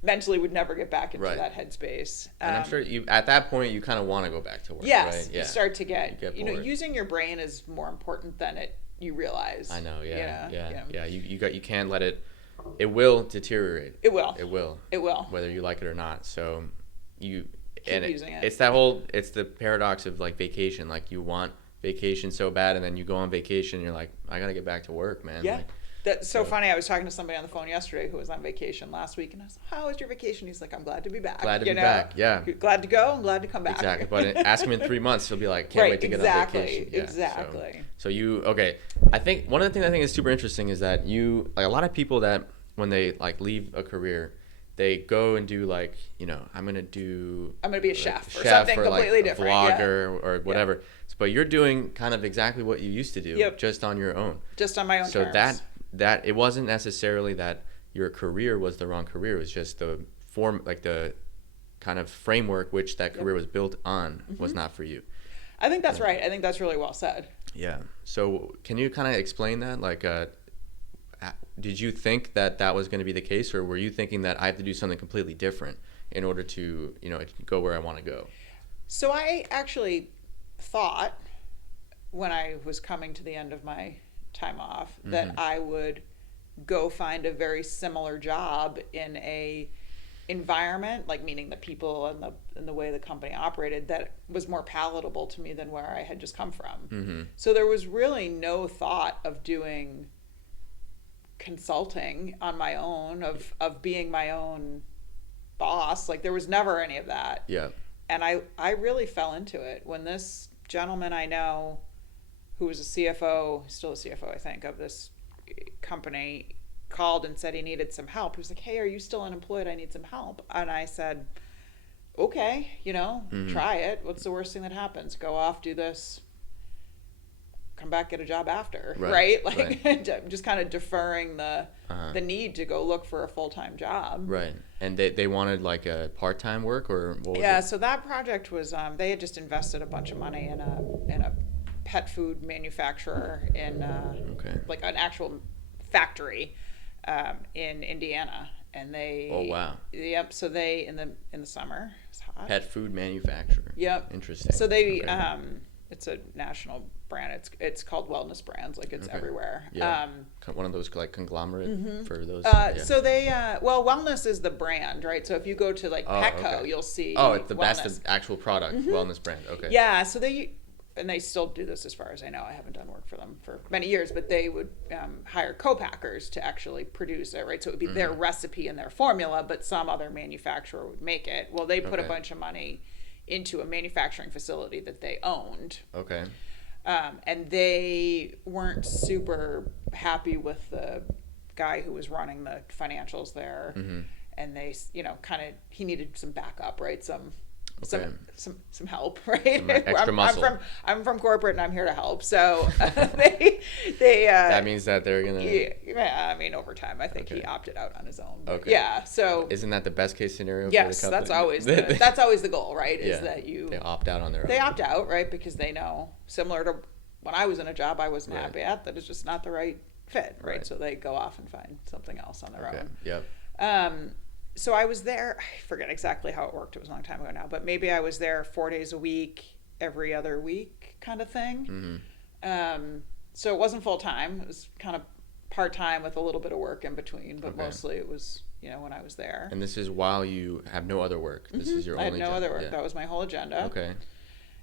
mentally would never get back into that headspace. And I'm sure at that point you kind of want to go back to work. Yes, right? You start to get bored. Using your brain is more important than you realize. I know. Yeah. You can't let it. It will deteriorate. It will. Whether you like it or not. So you. Keep using it. It's the paradox of vacation. You want vacation so bad, and then you go on vacation and you're like, I gotta get back to work, man. Yeah. That's so funny. I was talking to somebody on the phone yesterday who was on vacation last week, and I was like, how was your vacation? He's like, I'm glad to be back. Glad to be back, yeah. Glad to go, I'm glad to come back. Exactly. But ask him in 3 months, he'll be like, can't wait to get on vacation. Yeah, exactly. So I think one of the things I think is super interesting is that a lot of people that when they leave a career, Yeah. they go and do like, I'm gonna be a chef or something completely like different. A vlogger or whatever. Yeah. But you're doing kind of exactly what you used to do, yep. just on your own. Just on my own so terms. that it wasn't necessarily that your career was the wrong career. It was just the form, like the kind of framework which that career was built on was not for you. I think that's right. I think that's really well said. Yeah. So can you kind of explain that? Like, did you think that was going to be the case, or were you thinking that I have to do something completely different in order to, go where I want to go? So I actually thought when I was coming to the end of my time off that I would go find a very similar job in a environment, like meaning the people and the way the company operated, that was more palatable to me than where I had just come from. So there was really no thought of doing consulting on my own, of being my own boss. Like there was never any of that. Yeah. And I really fell into it when this gentleman I know, who was a CFO, still a CFO I think, of this company, called and said he needed some help. He was like, hey, are you still unemployed? I need some help. And I said, okay, try it. What's the worst thing that happens? Go off, do this, come back, get a job after, right? Like right. Just kind of deferring the need to go look for a full-time job. Right. And they wanted like a part-time work, or what was it? So that project was, they had just invested a bunch of money in a pet food manufacturer in like an actual factory in Indiana, and they. Oh wow. Yep. So they in the summer, it's hot. Pet food manufacturer. Yep. Interesting. So they it's a national brand. It's called Wellness Brands. Like it's everywhere. Yeah. One of those like conglomerate for those. So they Wellness is the brand, right? So if you go to like Petco, you'll see. Oh, it's Wellness. That's the actual product. Wellness brand. Okay. Yeah. So they still do this as far as I know. I haven't done work for them for many years, but they would hire co-packers to actually produce it, right? So it would be their recipe and their formula, but some other manufacturer would make it. Well, they put a bunch of money into a manufacturing facility that they owned. Okay. And they weren't super happy with the guy who was running the financials there. And they, he needed some backup, right? Some help, right? Some extra muscle. I'm from corporate and I'm here to help. So they that means that they're gonna. Yeah, I mean, over time, I think he opted out on his own. Okay. Yeah. So isn't that the best case scenario? Yes, for the company? that's always the goal, right? Is that they opt out on their own. They opt out, right? Because they know, similar to when I was in a job I wasn't happy at, that it's just not the right fit, right? So they go off and find something else on their own. Yep. So I was there, I forget exactly how it worked, it was a long time ago now, but maybe I was there 4 days a week, every other week kind of thing. So it wasn't full time, it was kind of part-time with a little bit of work in between, but mostly it was, when I was there. And this is while you have no other work. This is your only job. I had no other work, that was my whole agenda. Okay.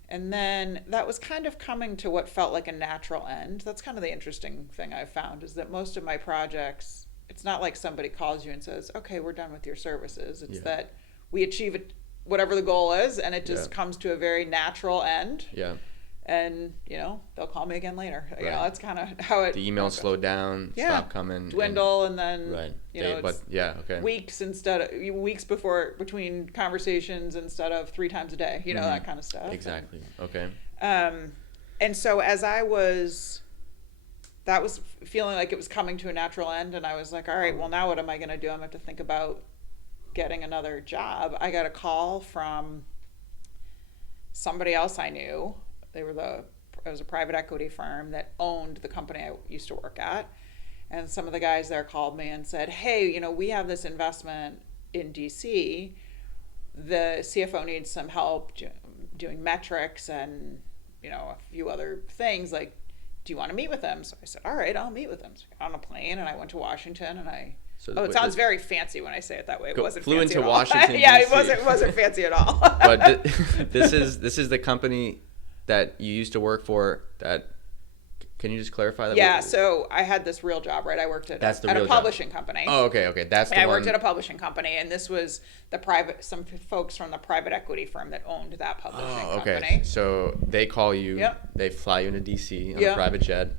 And then that was kind of coming to what felt like a natural end. That's kind of the interesting thing I've found, is that most of my projects, it's not like somebody calls you and says, okay, we're done with your services. It's that we achieve it, whatever the goal is, and it just comes to a very natural end. Yeah. And, they'll call me again later. Right. That's kind of how it... The emails slow down, stop coming. Dwindle, and then, okay. Weeks between conversations instead of 3 times a day, that kind of stuff. Exactly. Okay. And so as that was feeling like it was coming to a natural end, and I was like, all right, well, now what am I going to do? I'm going to have to think about getting another job. I got a call from somebody else I knew. It was a private equity firm that owned the company I used to work at. And some of the guys there called me and said, hey, we have this investment in DC. The CFO needs some help doing metrics and, a few other things. Like, do you want to meet with them? So I said, all right, I'll meet with them. So I got on a plane and I went to Washington, and it sounds very fancy when I say it that way. It wasn't flew fancy into at all. Washington, yeah, DC. it wasn't fancy at all. But this is the company that you used to work for that Can you just clarify that? Yeah, so I had this real job, right? I worked at a publishing company. Oh, okay. That's the one. I worked at a publishing company, and this was some folks from the private equity firm that owned that publishing company. So they call you. Yep. They fly you into DC on a private jet.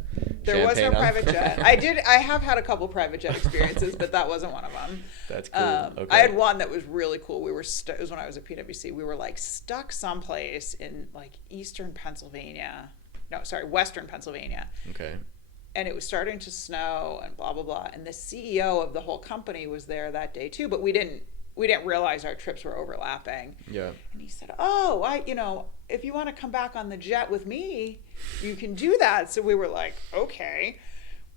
There was no private jet. I have had a couple private jet experiences, but that wasn't one of them. That's cool. Okay. I had one that was really cool. It was when I was at PwC. We were like stuck someplace in like Western Pennsylvania. Okay. And it was starting to snow and blah, blah, blah. And the CEO of the whole company was there that day too, but we didn't realize our trips were overlapping. Yeah. And he said, if you want to come back on the jet with me, you can do that. So we were like, okay,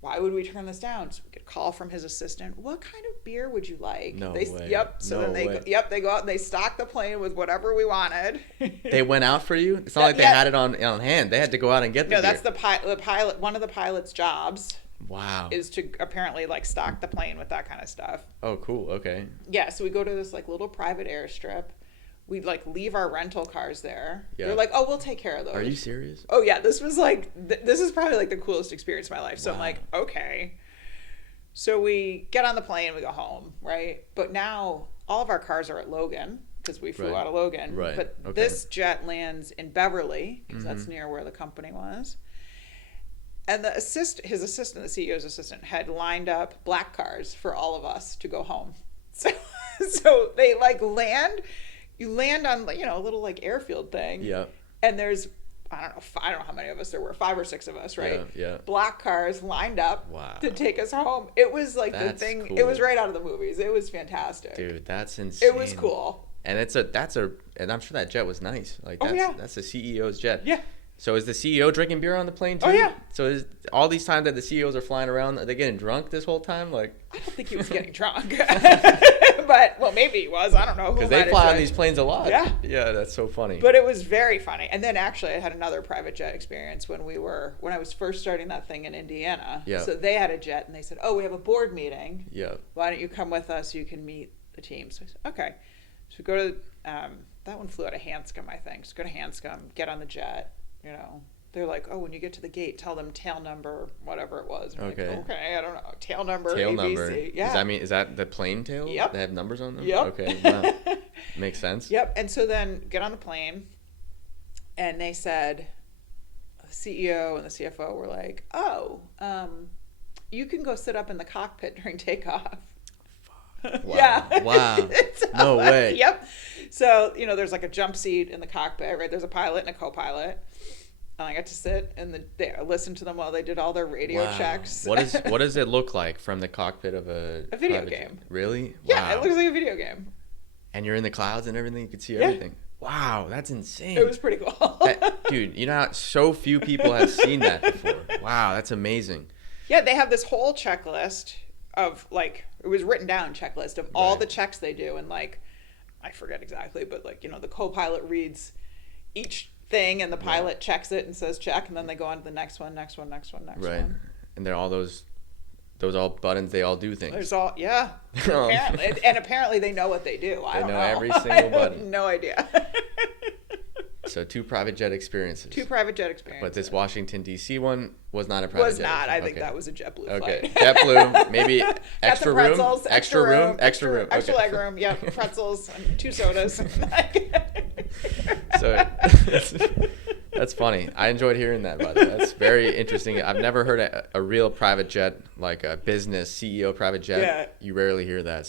why would we turn this down? So we get a call from his assistant. What kind of beer would you like? No way. Yep. So then they go out and they stock the plane with whatever we wanted. They went out for you? It's not like they had it on hand. They had to go out and get the beer. No, that's the pilot. One of the pilot's jobs. Wow. Is to apparently like stock the plane with that kind of stuff. Oh, cool. Okay. Yeah. So we go to this like little private airstrip. We like leave our rental cars there. Yeah. They're like, oh, we'll take care of those. Are you serious? Oh yeah. This was like, this is probably like the coolest experience of my life. So I'm like, okay. So we get on the plane and we go home, right? But now all of our cars are at Logan because we flew out of Logan. Right. But this jet lands in Beverly because that's near where the company was. And his assistant, the CEO's assistant, had lined up black cars for all of us to go home. So they like land. You land on a little like airfield thing. Yeah. And there's I don't know how many of us there were, 5 or 6 of us, right? Yeah. Black cars lined up to take us home. It was like the thing. Cool. It was right out of the movies. It was fantastic. Dude, that's insane. It was cool. And and I'm sure that jet was nice. Like that's the CEO's jet. Yeah. So is the CEO drinking beer on the plane too? Oh yeah. So is all these times that the CEOs are flying around, are they getting drunk this whole time? Like, I don't think he was getting drunk. But maybe he was. I don't know. Because they fly on these planes a lot. Yeah. Yeah, that's so funny. But it was very funny. And then actually I had another private jet experience when I was first starting that thing in Indiana. Yeah. So they had a jet and they said, "Oh, we have a board meeting. Yeah. Why don't you come with us? You can meet the team." So I said, "Okay." So we go to that one flew out of Hanscom, I think. So go to Hanscom, get on the jet, They're like, "Oh, when you get to the gate, tell them tail number, whatever it was." And okay. Like, okay, I don't know. Tail number, tail ABC. Number. Yeah. Is that the plane tail? Yep. They have numbers on them? Yep. Okay. Wow. Makes sense. Yep. And so then get on the plane, and they said, the CEO and the CFO were like, "Oh, you can go sit up in the cockpit during takeoff." Wow. Yeah. Wow. No way. Yep. So, there's like a jump seat in the cockpit, right? There's a pilot and a co-pilot. And I got to sit and listen to them while they did all their radio checks. What does it look like from the cockpit of a video game? Really? Yeah, wow. It looks like a video game. And you're in the clouds and everything. You can see everything. Wow, that's insane. It was pretty cool. Dude, so few people have seen that before. Wow, that's amazing. Yeah, they have this whole checklist of it was written down checklist of all the checks they do, and I forget exactly, but the co-pilot reads each thing and the pilot checks it and says check, and then they go on to the next one. Right. And they're all those all buttons, they all do things. There's all apparently they know what they do. I don't know every single button. No idea. So 2 private jet experiences. 2 private jet experiences. But this Washington D.C. one was not a private jet. Was not. I think that was a JetBlue flight. Okay. JetBlue, maybe extra room, extra leg room. Yeah, pretzels, and 2 sodas. So that's funny. I enjoyed hearing that, by the way. That's very interesting. I've never heard a real private jet, like a business CEO private jet. Yeah. You rarely hear that.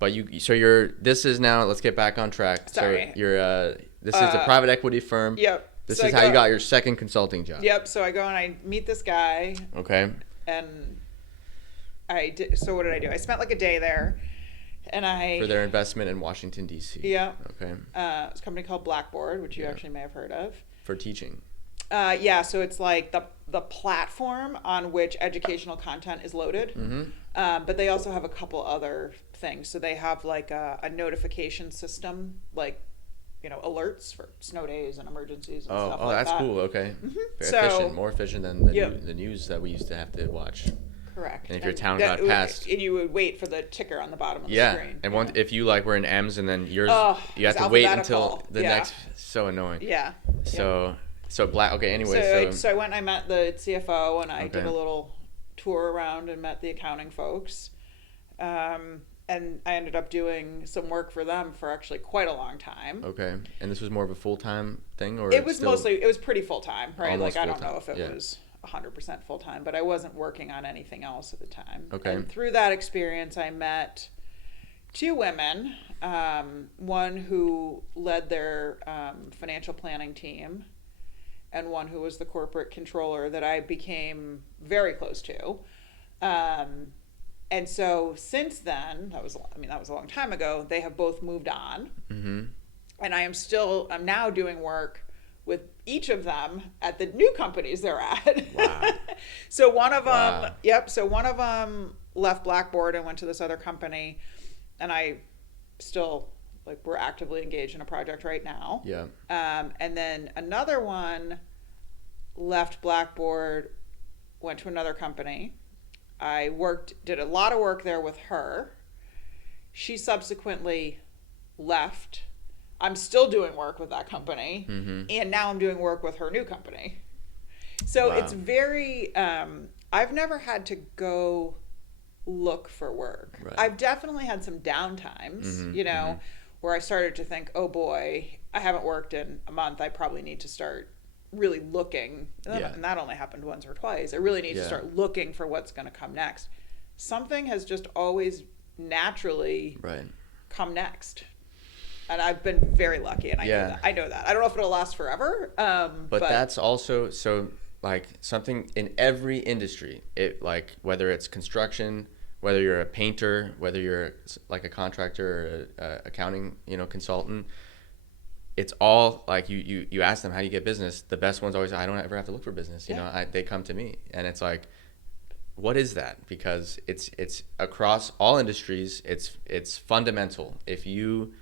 This is now, let's get back on track. Sorry. So this is a private equity firm. Yep. This is how you got your second consulting job. Yep. So I go and I meet this guy. Okay. And so what did I do? I spent like a day there. And for their investment in Washington, D.C. Yeah. Okay. It's a company called Blackboard, which you actually may have heard of. For teaching. Yeah, so it's like the platform on which educational content is loaded. Mm-hmm. But they also have a couple other things. So they have like a notification system, alerts for snow days and emergencies and stuff like that. Oh, that's cool. Okay. Mm-hmm. Efficient, more efficient than the news that we used to have to watch. Correct. And if your town got passed, and you would wait for the ticker on the bottom of the screen. And if you were in M's and then yours, you have to wait until the next. So annoying. Yeah. So So black. Okay. Anyway, so I went and I met the CFO, and I did a little tour around and met the accounting folks. And I ended up doing some work for them for actually quite a long time. Okay. And this was more of a full-time thing, or it was pretty full-time, right? Like I don't know if it yeah. was 100% full-time, but I wasn't working on anything else at the time. Okay. And through that experience, I met two women, one who led their financial planning team, and one who was the corporate controller that I became very close to. And so since then, that was a long time ago, they have both moved on. Mm-hmm. And I'm now doing work with each of them at the new companies they're at. Wow. So one of them, so one of them left Blackboard and went to this other company. And I still, we're actively engaged in a project right now. Yeah. And then another one left Blackboard, went to another company. I did a lot of work there with her. She subsequently left. I'm still doing work with that company. Mm-hmm. And now I'm doing work with her new company. So it's very, I've never had to go look for work. Right. I've definitely had some downtimes, where I started to think, oh boy, I haven't worked in a month. I probably need to start really looking. And that only happened once or twice. I really need to start looking for what's going to come next. Something has just always naturally come next. And I've been very lucky, and I know that. I don't know if it'll last forever. But that's also something in every industry. Whether it's construction, whether you're a painter, whether you're like a contractor or a accounting, consultant. It's all you ask them, how do you get business? The best ones always, I don't ever have to look for business. They come to me, and it's like, what is that? Because it's across all industries. It's fundamental. If you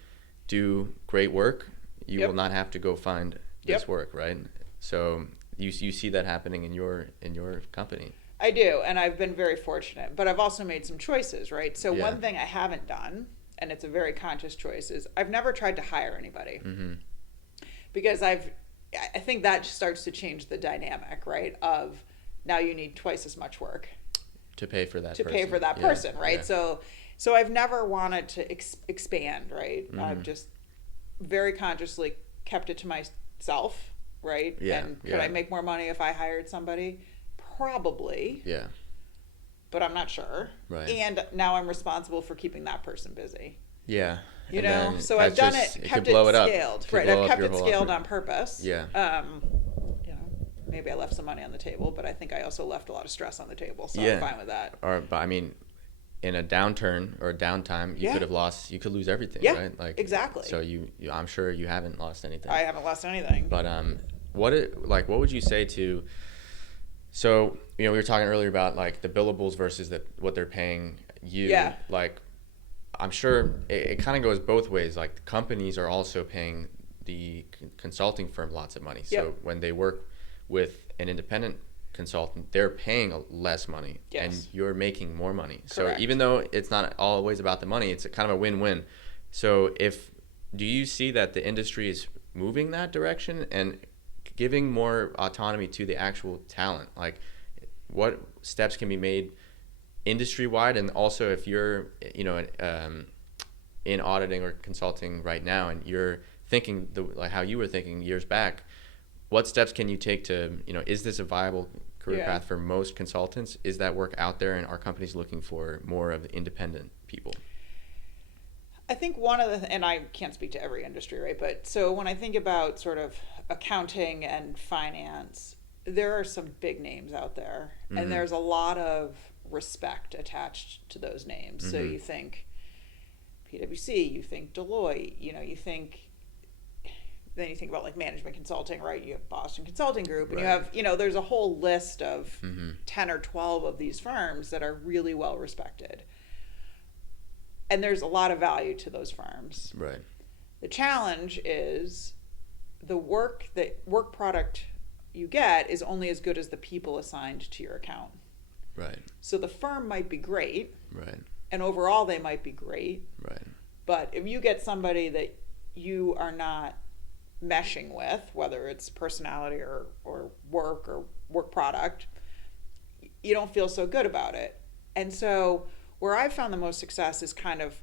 do great work, you will not have to go find this work, right? So you see that happening in your company. I do, and I've been very fortunate, but I've also made some choices, right? So one thing I haven't done, and it's a very conscious choice, is I've never tried to hire anybody. Mm-hmm. Because I think that starts to change the dynamic, right? Of now you need twice as much work to pay for that person, right? Yeah. So I've never wanted to expand, right? Mm-hmm. I've just very consciously kept it to myself, right? Yeah. And could I make more money if I hired somebody? Probably. Yeah. But I'm not sure. Right. And now I'm responsible for keeping that person busy. Yeah. So I've done kept it scaled. Right. I've kept it scaled on purpose. Yeah. Maybe I left some money on the table, but I think I also left a lot of stress on the table. So I'm fine with that. But I mean, in a downturn or a downtime, you you could lose everything, right? Exactly. So I'm sure you haven't lost anything. I haven't lost anything. But what would you say to? So we were talking earlier about the billables versus what they're paying you. Yeah. I'm sure it kind of goes both ways. The companies are also paying the consulting firm lots of money. So when they work with an independent consultant, they're paying less money, and you're making more money. Correct. So even though it's not always about the money, it's a kind of a win-win. So do you see that the industry is moving that direction and giving more autonomy to the actual talent? What steps can be made industry-wide, and also if you're in auditing or consulting right now and you're thinking how you were thinking years back, what steps can you take to is this a viable career path for most consultants? Is that work out there, and are companies looking for more of the independent people? I think one of and I can't speak to every industry, right? But so when I think about sort of accounting and finance, there are some big names out there, mm-hmm. and there's a lot of respect attached to those names. Mm-hmm. So you think PwC, you think Deloitte, then you think about management consulting, right? You have Boston Consulting Group, and right. you have, there's a whole list of mm-hmm. 10 or 12 of these firms that are really well respected. And there's a lot of value to those firms. Right. The challenge is the work product you get is only as good as the people assigned to your account. Right. So the firm might be great. Right. And overall they might be great. Right. But if you get somebody that you are not meshing with, whether it's personality or work product, you don't feel so good about it. And so where I've found the most success is kind of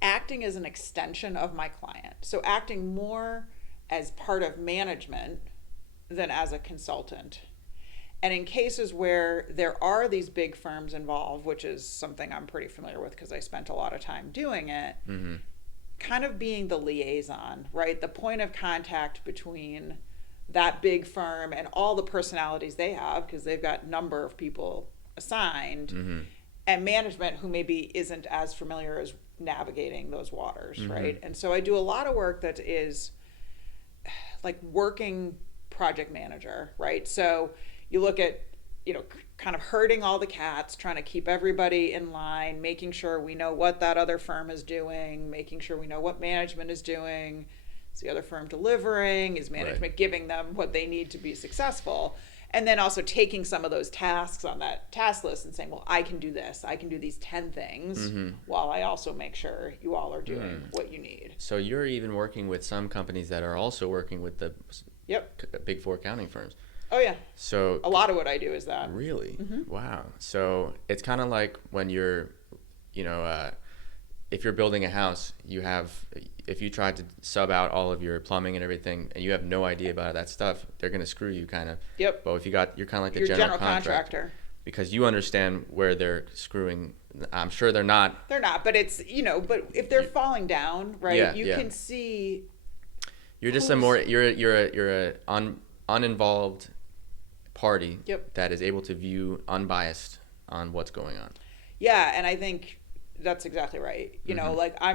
acting as an extension of my client. So acting more as part of management than as a consultant. And in cases where there are these big firms involved, which is something I'm pretty familiar with because I spent a lot of time doing it, kind of being the liaison, right? The point of contact between that big firm and all the personalities they have, because they've got a number of people assigned, and management who maybe isn't as familiar as navigating those waters, right? And so I do a lot of work that is like working project manager, right? So you look at, kind of herding all the cats, trying to keep everybody in line, making sure we know what that other firm is doing, making sure we know what management is doing. Is the other firm delivering? Is management giving them what they need to be successful? And then also taking some of those tasks on that task list and saying, well, I can do this. I can do these 10 things while I also make sure you all are doing what you need. So you're even working with some companies that are also working with the big four accounting firms. Oh, yeah. So a lot of what I do is that. Really? Wow. So it's kind of like when you're, if you're building a house, if you try to sub out all of your plumbing and everything and you have no idea about that stuff, they're going to screw you kind of. Yep. But if you're kind of like the general contractor. Because you understand where they're screwing. I'm sure they're not. They're not, but it's, but if they're falling down, right, you can see. You're just you're a uninvolved party that is able to view unbiased on what's going on. Yeah, and I think that's exactly right. Like I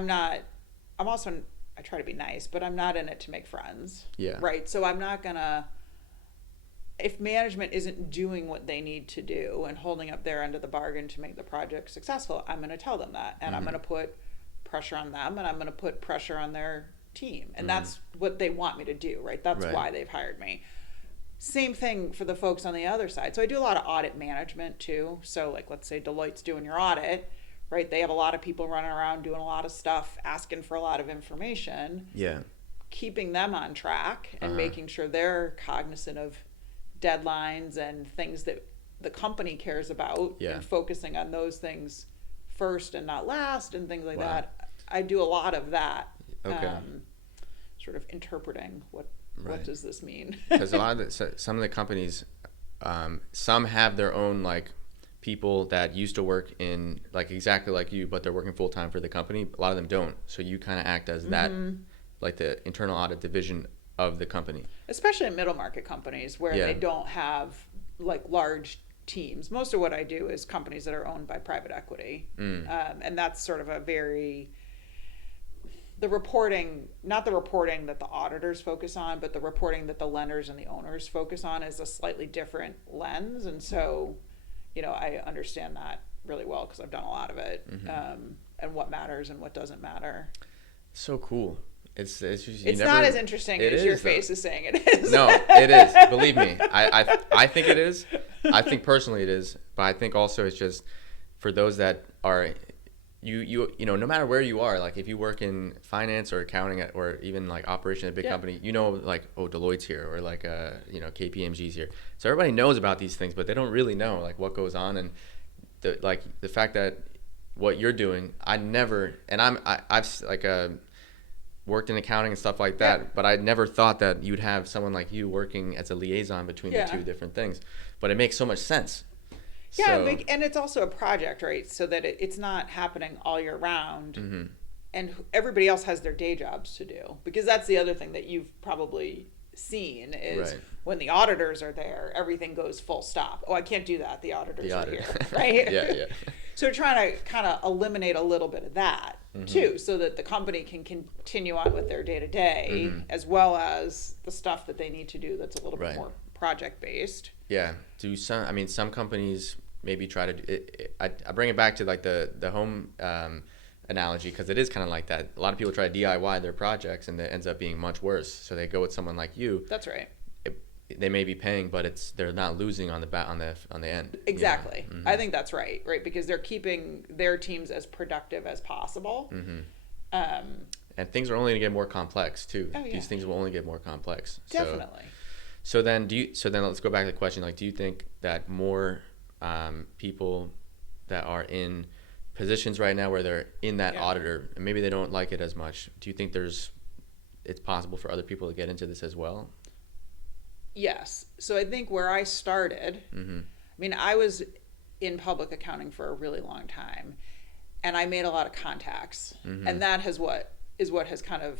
try to be nice, but I'm not in it to make friends. Yeah. Right. So I'm not gonna, if management isn't doing what they need to do and holding up their end of the bargain to make the project successful, I'm gonna tell them that. And I'm gonna put pressure on them and I'm gonna put pressure on their team. And that's what they want me to do, right? That's why they've hired me. Same thing for the folks on the other side. So I do a lot of audit management too. So like, let's say Deloitte's doing your audit, right? They have a lot of people running around doing a lot of stuff, asking for a lot of information. Yeah. Keeping them on track and making sure they're cognizant of deadlines and things that the company cares about and focusing on those things first and not last and things like that. I do a lot of that. Okay. Sort of interpreting what does this mean? Because some of the companies, some have their own like people that used to work in like exactly like you, but they're working full time for the company. A lot of them don't. So you kind of act as that, like the internal audit division of the company. Especially in middle market companies where they don't have like large teams. Most of what I do is companies that are owned by private equity, and that's sort of a very not the reporting that the auditors focus on, but the reporting that the lenders and the owners focus on is a slightly different lens. And so, I understand that really well because I've done a lot of it, and what matters and what doesn't matter. So cool. It's not as interesting as your face is saying it is. No, it is. Believe me. I think it is. I think personally it is. But I think also it's just for those that are no matter where you are, like if you work in finance or accounting or even like operation at a big company, like, oh, Deloitte's here or like KPMG's here. So everybody knows about these things, but they don't really know like what goes on. And the fact that what you're doing, I've worked in accounting and stuff like that, but I never thought that you'd have someone like you working as a liaison between the two different things. But it makes so much sense. Yeah, and it's also a project, right? So that it's not happening all year round, and everybody else has their day jobs to do. Because that's the other thing that you've probably seen is when the auditors are there, everything goes full stop. Oh, I can't do that. The auditors are here, right? Yeah. So we're trying to kind of eliminate a little bit of that too, so that the company can continue on with their day to day, as well as the stuff that they need to do that's a little bit more project based. Yeah. Some companies maybe try to do it. I bring it back to like the home analogy because it is kind of like that. A lot of people try to DIY their projects and it ends up being much worse. So they go with someone like you. That's right. They may be paying, but they're not losing on the end. Exactly. I think that's right, because they're keeping their teams as productive as possible. And things are only going to get more complex too. Oh, yeah. These things will only get more complex. Definitely. So then let's go back to the question, like, do you think that more people that are in positions right now where they're in that auditor and maybe they don't like it as much, do you think it's possible for other people to get into this as well? Yes. So I think where I started, I mean, I was in public accounting for a really long time, and I made a lot of contacts, and that is what has kind of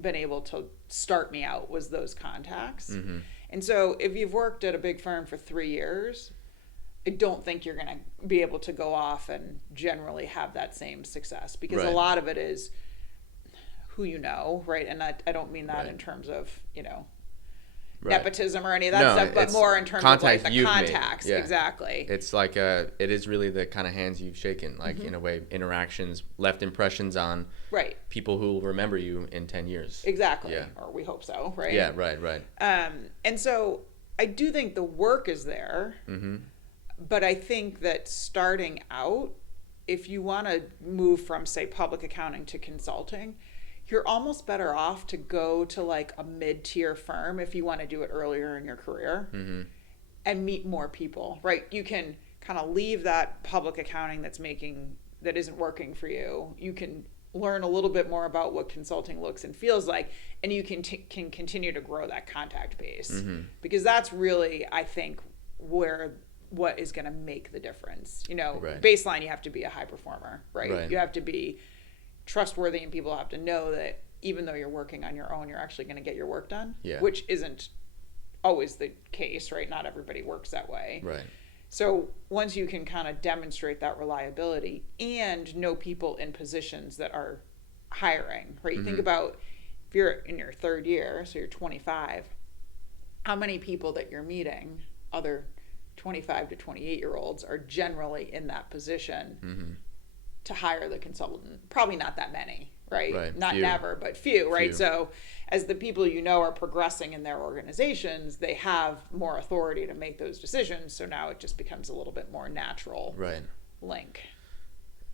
been able to start me out, was those contacts. And so if you've worked at a big firm for 3 years, I don't think you're going to be able to go off and generally have that same success, because a lot of it is who you know, right? And I don't mean that in terms of, nepotism or any of that stuff, but more in terms of like the contacts. Yeah. Exactly. It's like it is really the kind of hands you've shaken, like in a way, interactions, left impressions on people who will remember you in 10 years. Exactly. Yeah. Or we hope so, right? Yeah, right. And so I do think the work is there, but I think that starting out, if you want to move from, say, public accounting to consulting, you're almost better off to go to like a mid-tier firm if you want to do it earlier in your career and meet more people, right? You can kind of leave that public accounting that isn't working for you. You can learn a little bit more about what consulting looks and feels like, and you can continue to grow that contact base, because that's really, I think, what is going to make the difference. Baseline, you have to be a high performer, right? You have to be trustworthy, and people have to know that even though you're working on your own, you're actually going to get your work done, which isn't always the case, right? Not everybody works that way. Right. So once you can kind of demonstrate that reliability and know people in positions that are hiring, right? You think about if you're in your third year, so you're 25, how many people that you're meeting, other 25 to 28-year-olds, are generally in that position to hire the consultant? Probably not that many, right? Not few. Never, but few, right? So as the people are progressing in their organizations, they have more authority to make those decisions. So now it just becomes a little bit more natural link.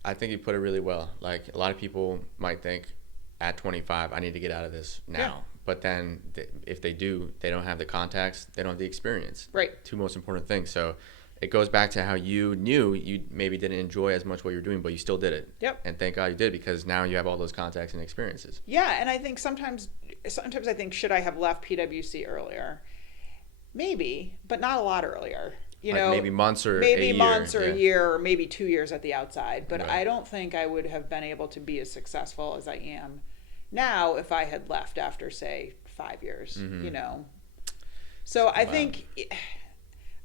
I think you put it really well. Like, a lot of people might think at 25, I need to get out of this now. Yeah. But then if they do, they don't have the contacts, they don't have the experience. Right. Two most important things. So it goes back to how you knew you maybe didn't enjoy as much what you're doing, but you still did it. Yep. And thank God you did, because now you have all those contacts and experiences. Yeah, and I think sometimes I think, should I have left PwC earlier? Maybe, but not a lot earlier. Maybe months or a year, or maybe 2 years at the outside. But I don't think I would have been able to be as successful as I am now if I had left after, say, 5 years. So I think,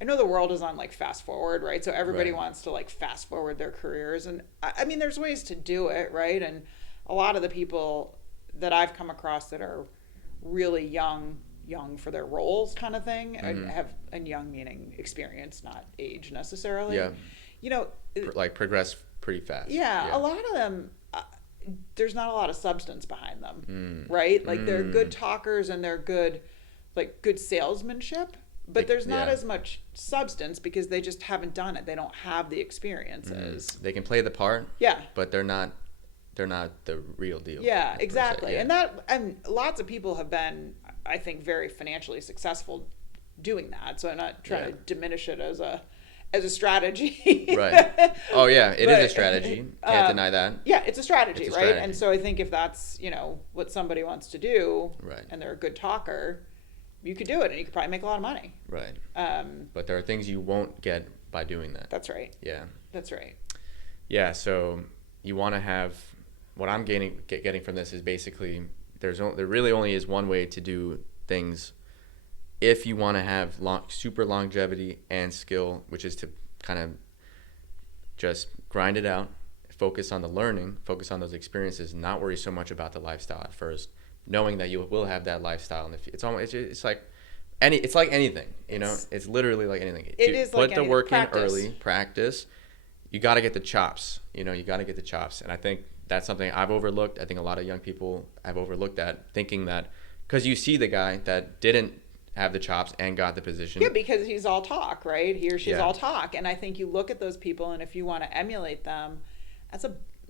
I know the world is on like fast forward, right? So everybody wants to like fast forward their careers, and I mean, there's ways to do it, right? And a lot of the people that I've come across that are really young for their roles, kind of thing, and young meaning experience, not age necessarily. Yeah. Like progress pretty fast. Yeah. A lot of them, there's not a lot of substance behind them, right? Like, they're good talkers and they're good salesmanship, but there's not as much substance because they just haven't done it. They don't have the experiences. They can play the part. Yeah. But they're not the real deal. Yeah, exactly. Yeah. And lots of people have been, I think, very financially successful doing that. So I'm not trying to diminish it as a strategy. Right. Oh yeah, it is a strategy. Can't deny that. Yeah, it's a strategy, right? And so I think if that's, what somebody wants to do, and they're a good talker, you could do it, and you could probably make a lot of money. Right. But there are things you won't get by doing that. That's right. Yeah. That's right. Yeah. So you want to have, what I'm getting from this is basically there really only is one way to do things if you want to have super longevity and skill, which is to kind of just grind it out, focus on the learning, focus on those experiences, not worry so much about the lifestyle at first, knowing that you will have that lifestyle in the future. It's like anything, it's literally like anything. It is like put the work in early, practice. You got to get the chops. You got to get the chops, and I think that's something I've overlooked. I think a lot of young people have overlooked that, thinking that because you see the guy that didn't have the chops and got the position. Yeah, because he's all talk, right? He or she's all talk, and I think you look at those people, and if you want to emulate them,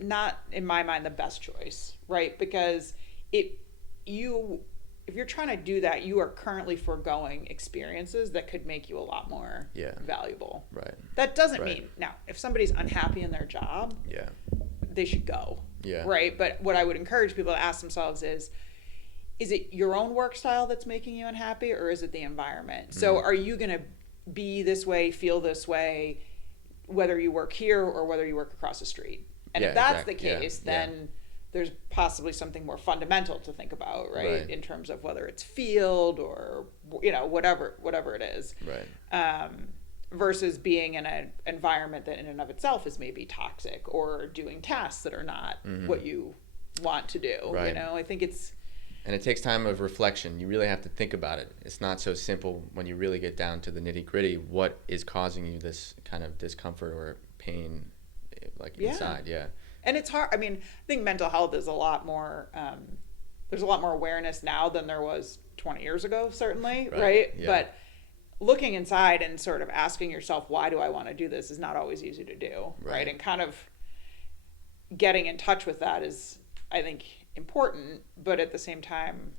not in my mind the best choice, right? Because if you're trying to do that, you are currently foregoing experiences that could make you a lot more valuable. Right. That doesn't mean, now, if somebody's unhappy in their job, they should go. Yeah. Right? But what I would encourage people to ask themselves is it your own work style that's making you unhappy, or is it the environment? So are you going to be this way, feel this way, whether you work here or whether you work across the street? And if that's the case, then there's possibly something more fundamental to think about, right? In terms of whether it's field or, whatever it is. Right. Versus being in an environment that in and of itself is maybe toxic, or doing tasks that are not what you want to do. Right. I think it's... And it takes time of reflection. You really have to think about it. It's not so simple when you really get down to the nitty gritty. What is causing you this kind of discomfort or pain, inside? Yeah. And it's hard. I mean, I think mental health is a lot more, there's a lot more awareness now than there was 20 years ago, certainly, right? Yeah. But looking inside and sort of asking yourself, why do I want to do this, is not always easy to do, right? And kind of getting in touch with that is, I think, important, but at the same time,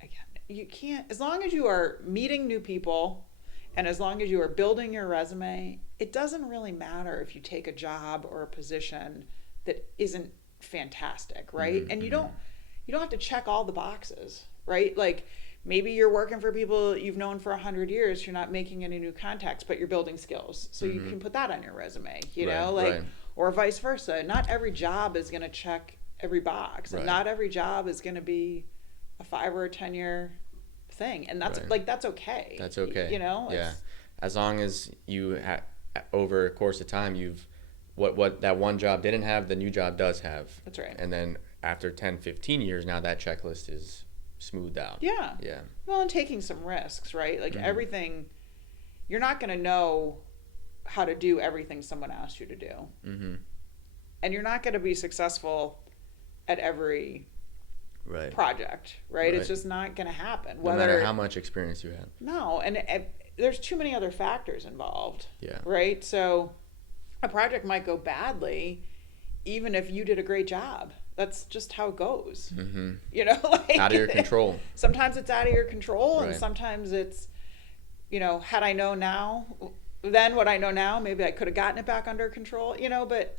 again, you can't, as long as you are meeting new people and as long as you are building your resume, it doesn't really matter if you take a job or a position that isn't fantastic, right? And you don't have to check all the boxes, right? Like, maybe you're working for people you've known for 100 years, you're not making any new contacts, but you're building skills, so you can put that on your resume, or vice versa. Not every job is going to check every box, and not every job is going to be a 5 or a 10-year thing, and that's that's okay. That's okay. As long as you over a course of time, you've what that one job didn't have, the new job does have. That's right. And then after 10, 15 years, now that checklist is smoothed out. Yeah. Well, and taking some risks, right? Like everything, you're not going to know how to do everything someone asked you to do, and you're not going to be successful at every project, right? It's just not going to happen. No matter how much experience you have. No, and there's too many other factors involved. Yeah. Right? So a project might go badly even if you did a great job. That's just how it goes. Out of your control. Sometimes it's out of your control, and sometimes it's, had I known then what I know now, maybe I could have gotten it back under control, but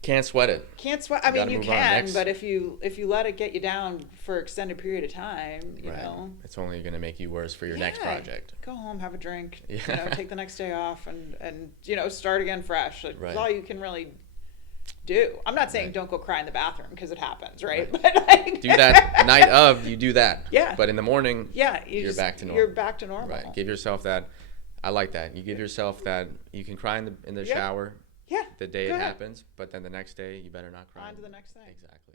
can't sweat it. I mean, you can, but if you let it get you down for an extended period of time, you know, it's only going to make you worse for your next project. Go home, have a drink, take the next day off, and start again fresh. That's all you can really do. I'm not saying don't go cry in the bathroom, because it happens, right? But do that night of, you do that. Yeah. But in the morning, you're back to normal. You're back to normal. Right. Give yourself that. I like that. You give yourself that. You can cry in the shower. Yeah. The day it happens, but then the next day you better not cry. On to the next thing. Exactly.